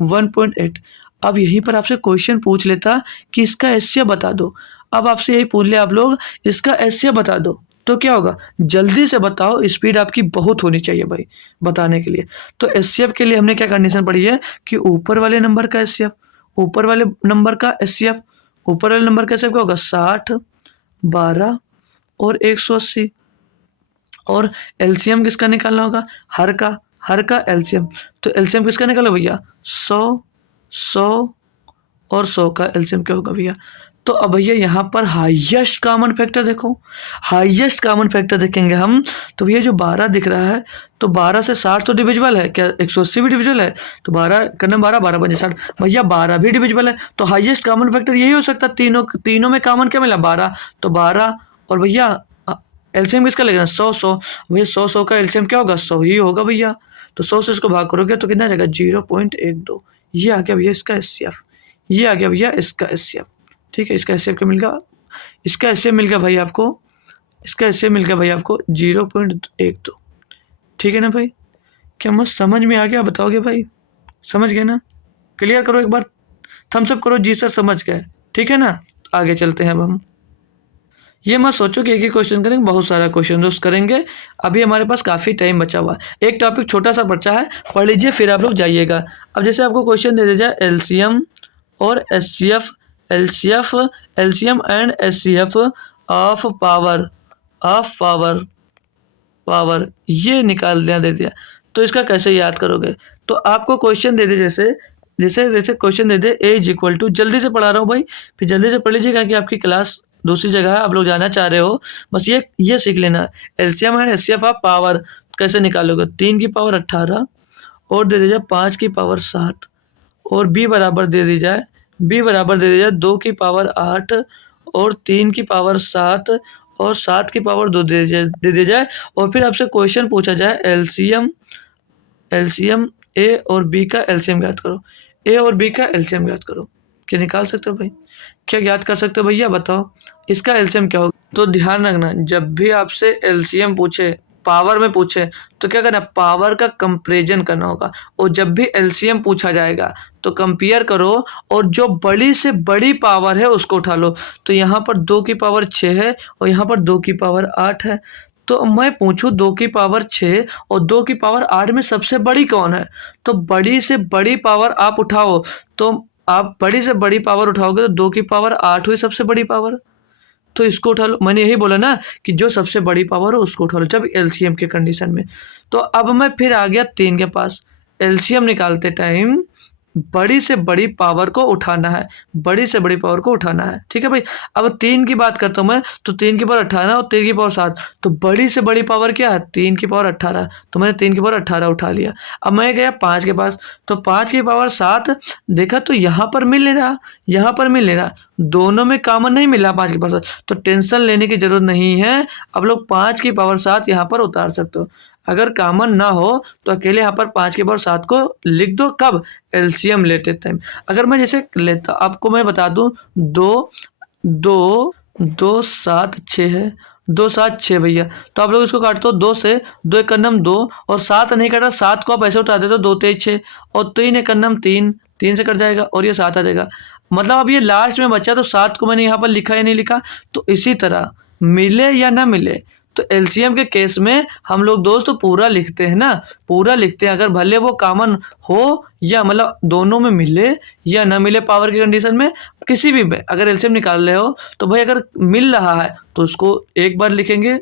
1.8। अब यहीं पर आपसे क्वेश्चन पूछ लेता कि इसका एचसीएफ बता दो, अब आपसे यही पूछ ले आप लोग इसका एचसीएफ बता दो, तो क्या होगा, जल्दी से बताओ, स्पीड आपकी बहुत होनी चाहिए भाई बताने के लिए। तो एचसीएफ के लिए हमने क्या कंडीशन पढ़ी है कि ऊपर वाले नंबर का एचसीएफ, ऊपर वाले नंबर का एचसीएफ, ऊपर वाले नंबर का एचसीएफ क्या होगा 60, 12 और 180, और एलसीएम किसका निकालना होगा, हर का एलसीएम, तो एलसीएम किसका निकालो भैया 100, 100 और 100 का एलसीएम क्या होगा भैया। तो अब भैया यहाँ पर हाईएस्ट कॉमन फैक्टर देखो, हाईएस्ट कॉमन फैक्टर देखेंगे हम, तो भैया जो 12 दिख रहा है, तो 12 से 60 तो डिविजिबल है, क्या 180 भी डिविजिबल है, तो 12 करना 12, 12 5 60, भैया 12 भी डिविजिबल है, तो हाईएस्ट कॉमन फैक्टर यही हो सकता है, तीनों में कॉमन क्या मिला 12, तो 12 और भैया एलसीएम किसका लेना 100 भैया 100 का एलसीएम क्या होगा 100 ही होगा भैया। तो 100 से इसको भाग करोगे तो कितना जाएगा 0.12। ये आ गया भैया इसका एचसीएफ, ये आ गया भैया इसका एचसीएफ। ठीक है, इसका एचसीएफ क्या मिल गया, इसका एचसीएफ मिल गया भाई आपको, इसका एचसीएफ मिल गया भाई आपको 0.12। ठीक है ना भाई, क्या मस्त समझ में आ गया, बताओगे भाई, समझ गए ना, क्लियर करो एक बार, थम्सअप करो जी सर समझ गए। ठीक है ना, आगे चलते हैं अब हम। ये मत सोचो कि एक ही क्वेश्चन करेंगे, बहुत सारा क्वेश्चन दोस्त करेंगे। अभी हमारे पास काफ़ी टाइम बचा हुआ है, एक टॉपिक छोटा सा बचा है, पढ़ लीजिए फिर आप लोग जाइएगा। अब जैसे आपको क्वेश्चन दे दिया जाए एलसीएम और HCF, LCM and HCF of power, of power ये निकाल दिया दे दिया, तो इसका कैसे याद करोगे। तो आपको क्वेश्चन दे दे, जैसे जैसे जैसे क्वेश्चन दे दे ए इज इक्वल टू, जल्दी से पढ़ा रहा हूँ भाई, फिर जल्दी से पढ़ लीजिएगा कि आपकी क्लास दूसरी जगह है, आप लोग जाना चाह रहे हो, बस ये सीख लेना। LCM and HCF of power कैसे निकालोगे, 3 की पावर 18 और दे दी जाए 5 की पावर 7 और बी बराबर दे दी जाए, बी बराबर दे दी जाए 2 की पावर 8 और 3 की पावर 7 और 7 की पावर 2 दे दी जाए और फिर आपसे क्वेश्चन पूछा जाए एलसीएम ए और बी का एलसीएम ज्ञात करो, ए और बी का एलसीएम ज्ञात करो। क्या निकाल सकते हो भाई, क्या ज्ञात कर सकते हो भैया बताओ, इसका एलसीएम क्या होगा। तो ध्यान रखना, जब भी आपसे एलसीएम पूछे, पावर में पूछे, तो क्या करना, पावर का कंपैरिजन करना होगा। और जब भी एलसीएम पूछा जाएगा तो कंपेयर करो और जो बड़ी से बड़ी पावर है उसको उठा लो। तो यहाँ पर 2 की पावर 6 है और यहाँ पर 2 की पावर 8 है। तो मैं पूछूं 2 की पावर 6 और 2 की पावर 8 में सबसे बड़ी कौन है, तो बड़ी से बड़ी पावर आप उठाओ, तो आप बड़ी से बड़ी पावर उठाओगे तो 2 की पावर 8 हुई सबसे बड़ी पावर, तो इसको उठा लो। मैंने यही बोला ना कि जो सबसे बड़ी पावर हो उसको उठा लो जब एलसीएम के कंडीशन में। तो अब मैं फिर आ गया 3 के पास, एलसीएम निकालते टाइम बड़ी से बड़ी पावर को उठाना है, बड़ी से बड़ी पावर को उठाना है। ठीक है भाई, अब 3 की बात करता हूँ मैं, तो 3 की पावर 18 और 3 की पावर 7, तो बड़ी से बड़ी पावर क्या है 3 की पावर 18, तो मैंने 3 की पावर 18 उठा लिया। अब मैं गया 5 के पास, तो 5 की पावर 7 देखा तो यहाँ पर मिल नहीं रहा, यहाँ पर मिल नहीं रहा, दोनों में कॉमन नहीं मिला 5 की पावर 7, तो टेंशन लेने की जरूरत नहीं है। अब लोग 5 की पावर 7 यहाँ पर उतार सकते हो, अगर कॉमन ना हो तो अकेले यहाँ पर 5 की पावर 7 को लिख दो, कब एलसीएम लेते टाइम। अगर मैं जैसे लेता, आपको मैं बता दूं, 2 7 6 है, 2 7 6 भैया, तो आप लोग इसको काट दो 2 से, 2 एक नम 2 और 7 नहीं काटा, 7 को आप ऐसे उठा देते हो 2 3 6 और 3 एक नम 3, 3 से कट जाएगा और ये 7 आ जाएगा। मतलब अब ये लास्ट में बचा तो 7 को मैंने यहाँ पर लिखा या नहीं लिखा। तो इसी तरह मिले या ना मिले, तो एलसीएम के केस में हम लोग दोस्त पूरा लिखते हैं ना, पूरा लिखते हैं, अगर भले वो कॉमन हो या मतलब दोनों में मिले या ना मिले, पावर की कंडीशन में किसी भी में अगर एलसीएम निकाल रहे हो तो भाई अगर मिल रहा है तो उसको एक बार लिखेंगे।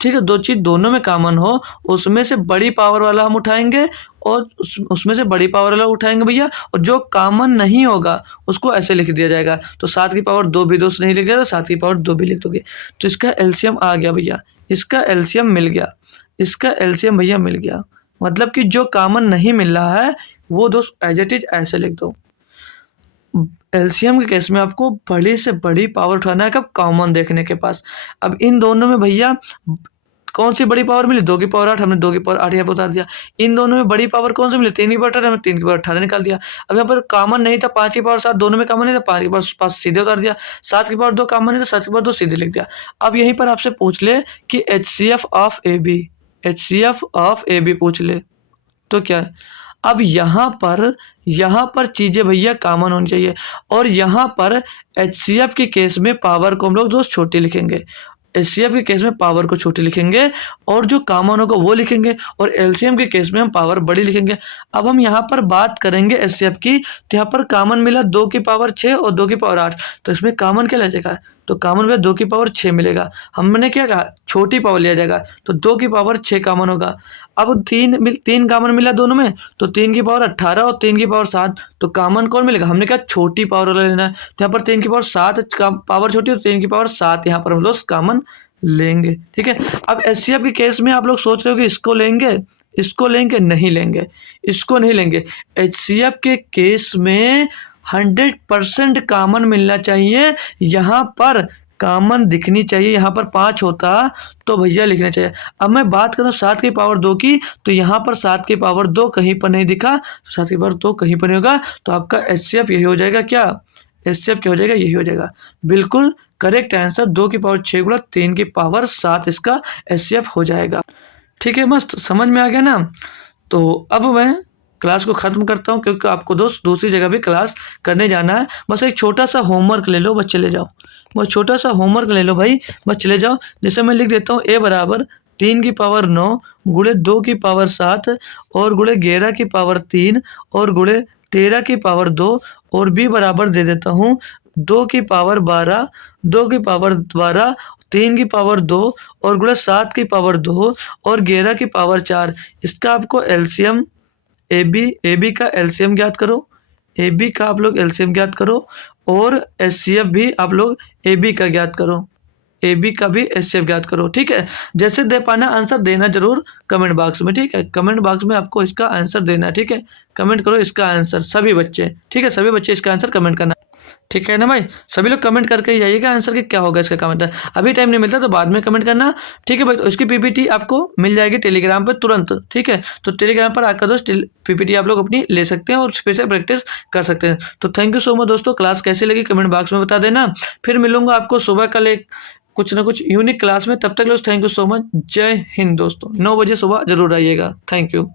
ठीक है, दो चीज़ दोनों में कॉमन हो, उसमें से बड़ी पावर वाला हम उठाएंगे और उसमें से बड़ी पावर वाला उठाएंगे भैया, और जो कॉमन नहीं होगा उसको ऐसे लिख दिया जाएगा। तो 7 की पावर 2 भी 2 से नहीं लिख दिया तो 7 की पावर 2 भी लिख दोगे, तो इसका एलसीएम आ गया भैया, इसका एलसीएम मिल गया, इसका एलसीएम भैया मिल गया। मतलब कि जो कॉमन नहीं मिल रहा है वो दोस्त एज इट इज ऐसे लिख दो। एलसीएम के केस में आपको बड़ी से बड़ी पावर उठाना है कब, कॉमन देखने के पास। अब इन दोनों में भैया कौन सी बड़ी पावर मिली, 2 की पावर 8, हमने 2 की पावर 8 यहाँ पर उतार दिया। इन दोनों में बड़ी पावर कौन सी मिली, 3 की पावर 18, हमने 3 की पावर 18 निकाल दिया। अब यहाँ पर कॉमन नहीं था 5 की पावर 7, दोनों में कॉमन नहीं था, 5 की पावर 5 सीधे उतार दिया, 7 की पावर 2 कॉमन है तो 7 की पावर 2 सीधे लिख दिया। अब यहीं पर आपसे पूछ ले कि HCF of A B, HCF of A B पूछ ले तो क्या है। अब यहाँ पर चीज़ें भैया कॉमन होनी चाहिए, और यहाँ पर एचसीएफ के केस में पावर को हम लोग दोस्त छोटी लिखेंगे, एचसीएफ के केस में पावर को छोटी लिखेंगे और जो कॉमन होगा वो लिखेंगे, और एलसीएम के केस में हम पावर बड़ी लिखेंगे। अब हम यहाँ पर बात करेंगे एचसीएफ की, तो यहाँ पर कॉमन मिला 2 की पावर 6 और 2 की पावर 8, तो इसमें कॉमन क्या लगेगा, तो कॉमन में 2 की पावर 6 मिलेगा। हमने क्या कहा छोटी पावर लिया जाएगा, तो 2 की पावर 6 कॉमन होगा। अब 3 कॉमन मिला दोनों में, तो 3 की पावर 18 और 3 की पावर 7, तो कॉमन कौन मिलेगा, हमने क्या छोटी पावर वाला लेना है, तो यहाँ पर 3 की पावर 7 पावर छोटी और 3 की पावर 7 यहाँ पर हम लोग कॉमन लेंगे। ठीक है, अब एचसीएफ के केस में आप लोग सोच रहे हो कि इसको लेंगे, इसको लेंगे, नहीं लेंगे, इसको नहीं लेंगे। एचसीएफ के केस में 100% कॉमन मिलना चाहिए, यहाँ पर कॉमन दिखनी चाहिए। यहाँ पर 5 होता तो भैया लिखना चाहिए। अब मैं बात करूँ 7 की पावर 2 की, तो यहाँ पर 7 की पावर 2 कहीं पर नहीं दिखा, 7 की पावर 2 कहीं पर नहीं होगा, तो आपका एचसीएफ यही हो जाएगा। क्या एचसीएफ क्या हो जाएगा? यही हो जाएगा। बिल्कुल करेक्ट आंसर 2 की पावर 6 गुणा 3 की पावर 7 इसका एचसीएफ हो जाएगा। ठीक है, मस्त समझ में आ गया ना। तो अब मैं क्लास को ख़त्म करता हूँ, क्योंकि आपको दोस्त दूसरी जगह भी क्लास करने जाना है। बस एक छोटा सा होमवर्क ले लो, बस चले जाओ। बस छोटा सा होमवर्क ले लो भाई, बस चले जाओ। जैसे मैं लिख देता हूँ, a बराबर 3 की पावर 9 गुणे 2 की पावर 7 और गुणे 11 की पावर 3 और गुणे 13 की पावर 2 और b बराबर दे देता हूँ 2 की पावर 12, 2 की पावर 12, 3 की पावर 2 और गुणे 7 की पावर 2 और 11 की पावर 4। इसका आपको एलसीएम ए बी का एलसीएम ज्ञात करो, ए बी का आप लोग एलसीएम ज्ञात करो और एचसीएफ भी आप लोग ए बी का ज्ञात करो, ए बी का भी एचसीएफ ज्ञात करो। ठीक है, जैसे दे पाना आंसर देना जरूर कमेंट बॉक्स में। ठीक है, कमेंट बॉक्स में आपको इसका आंसर देना है। ठीक है, कमेंट करो इसका आंसर सभी बच्चे। ठीक है, सभी बच्चे इसका आंसर कमेंट करना। ठीक है ना भाई, सभी लोग कमेंट करके ही जाइएगा आंसर कि क्या होगा इसका कमेंट। अभी टाइम नहीं मिलता तो बाद में कमेंट करना। ठीक है भाई, तो इसकी पीपीटी आपको मिल जाएगी टेलीग्राम पर तुरंत। ठीक है, तो टेलीग्राम पर आकर दोस्त पीपीटी आप लोग अपनी ले सकते हैं और उस पे से प्रैक्टिस कर सकते हैं। तो थैंक यू सो मच दोस्तों, क्लास कैसी लगी कमेंट बॉक्स में बता देना। फिर मिलूंगा आपको सुबह कल एक कुछ ना कुछ यूनिक क्लास में। तब तक दोस्त थैंक यू सो मच, जय हिंद दोस्तों। 9 बजे सुबह जरूर आइएगा। Thank you.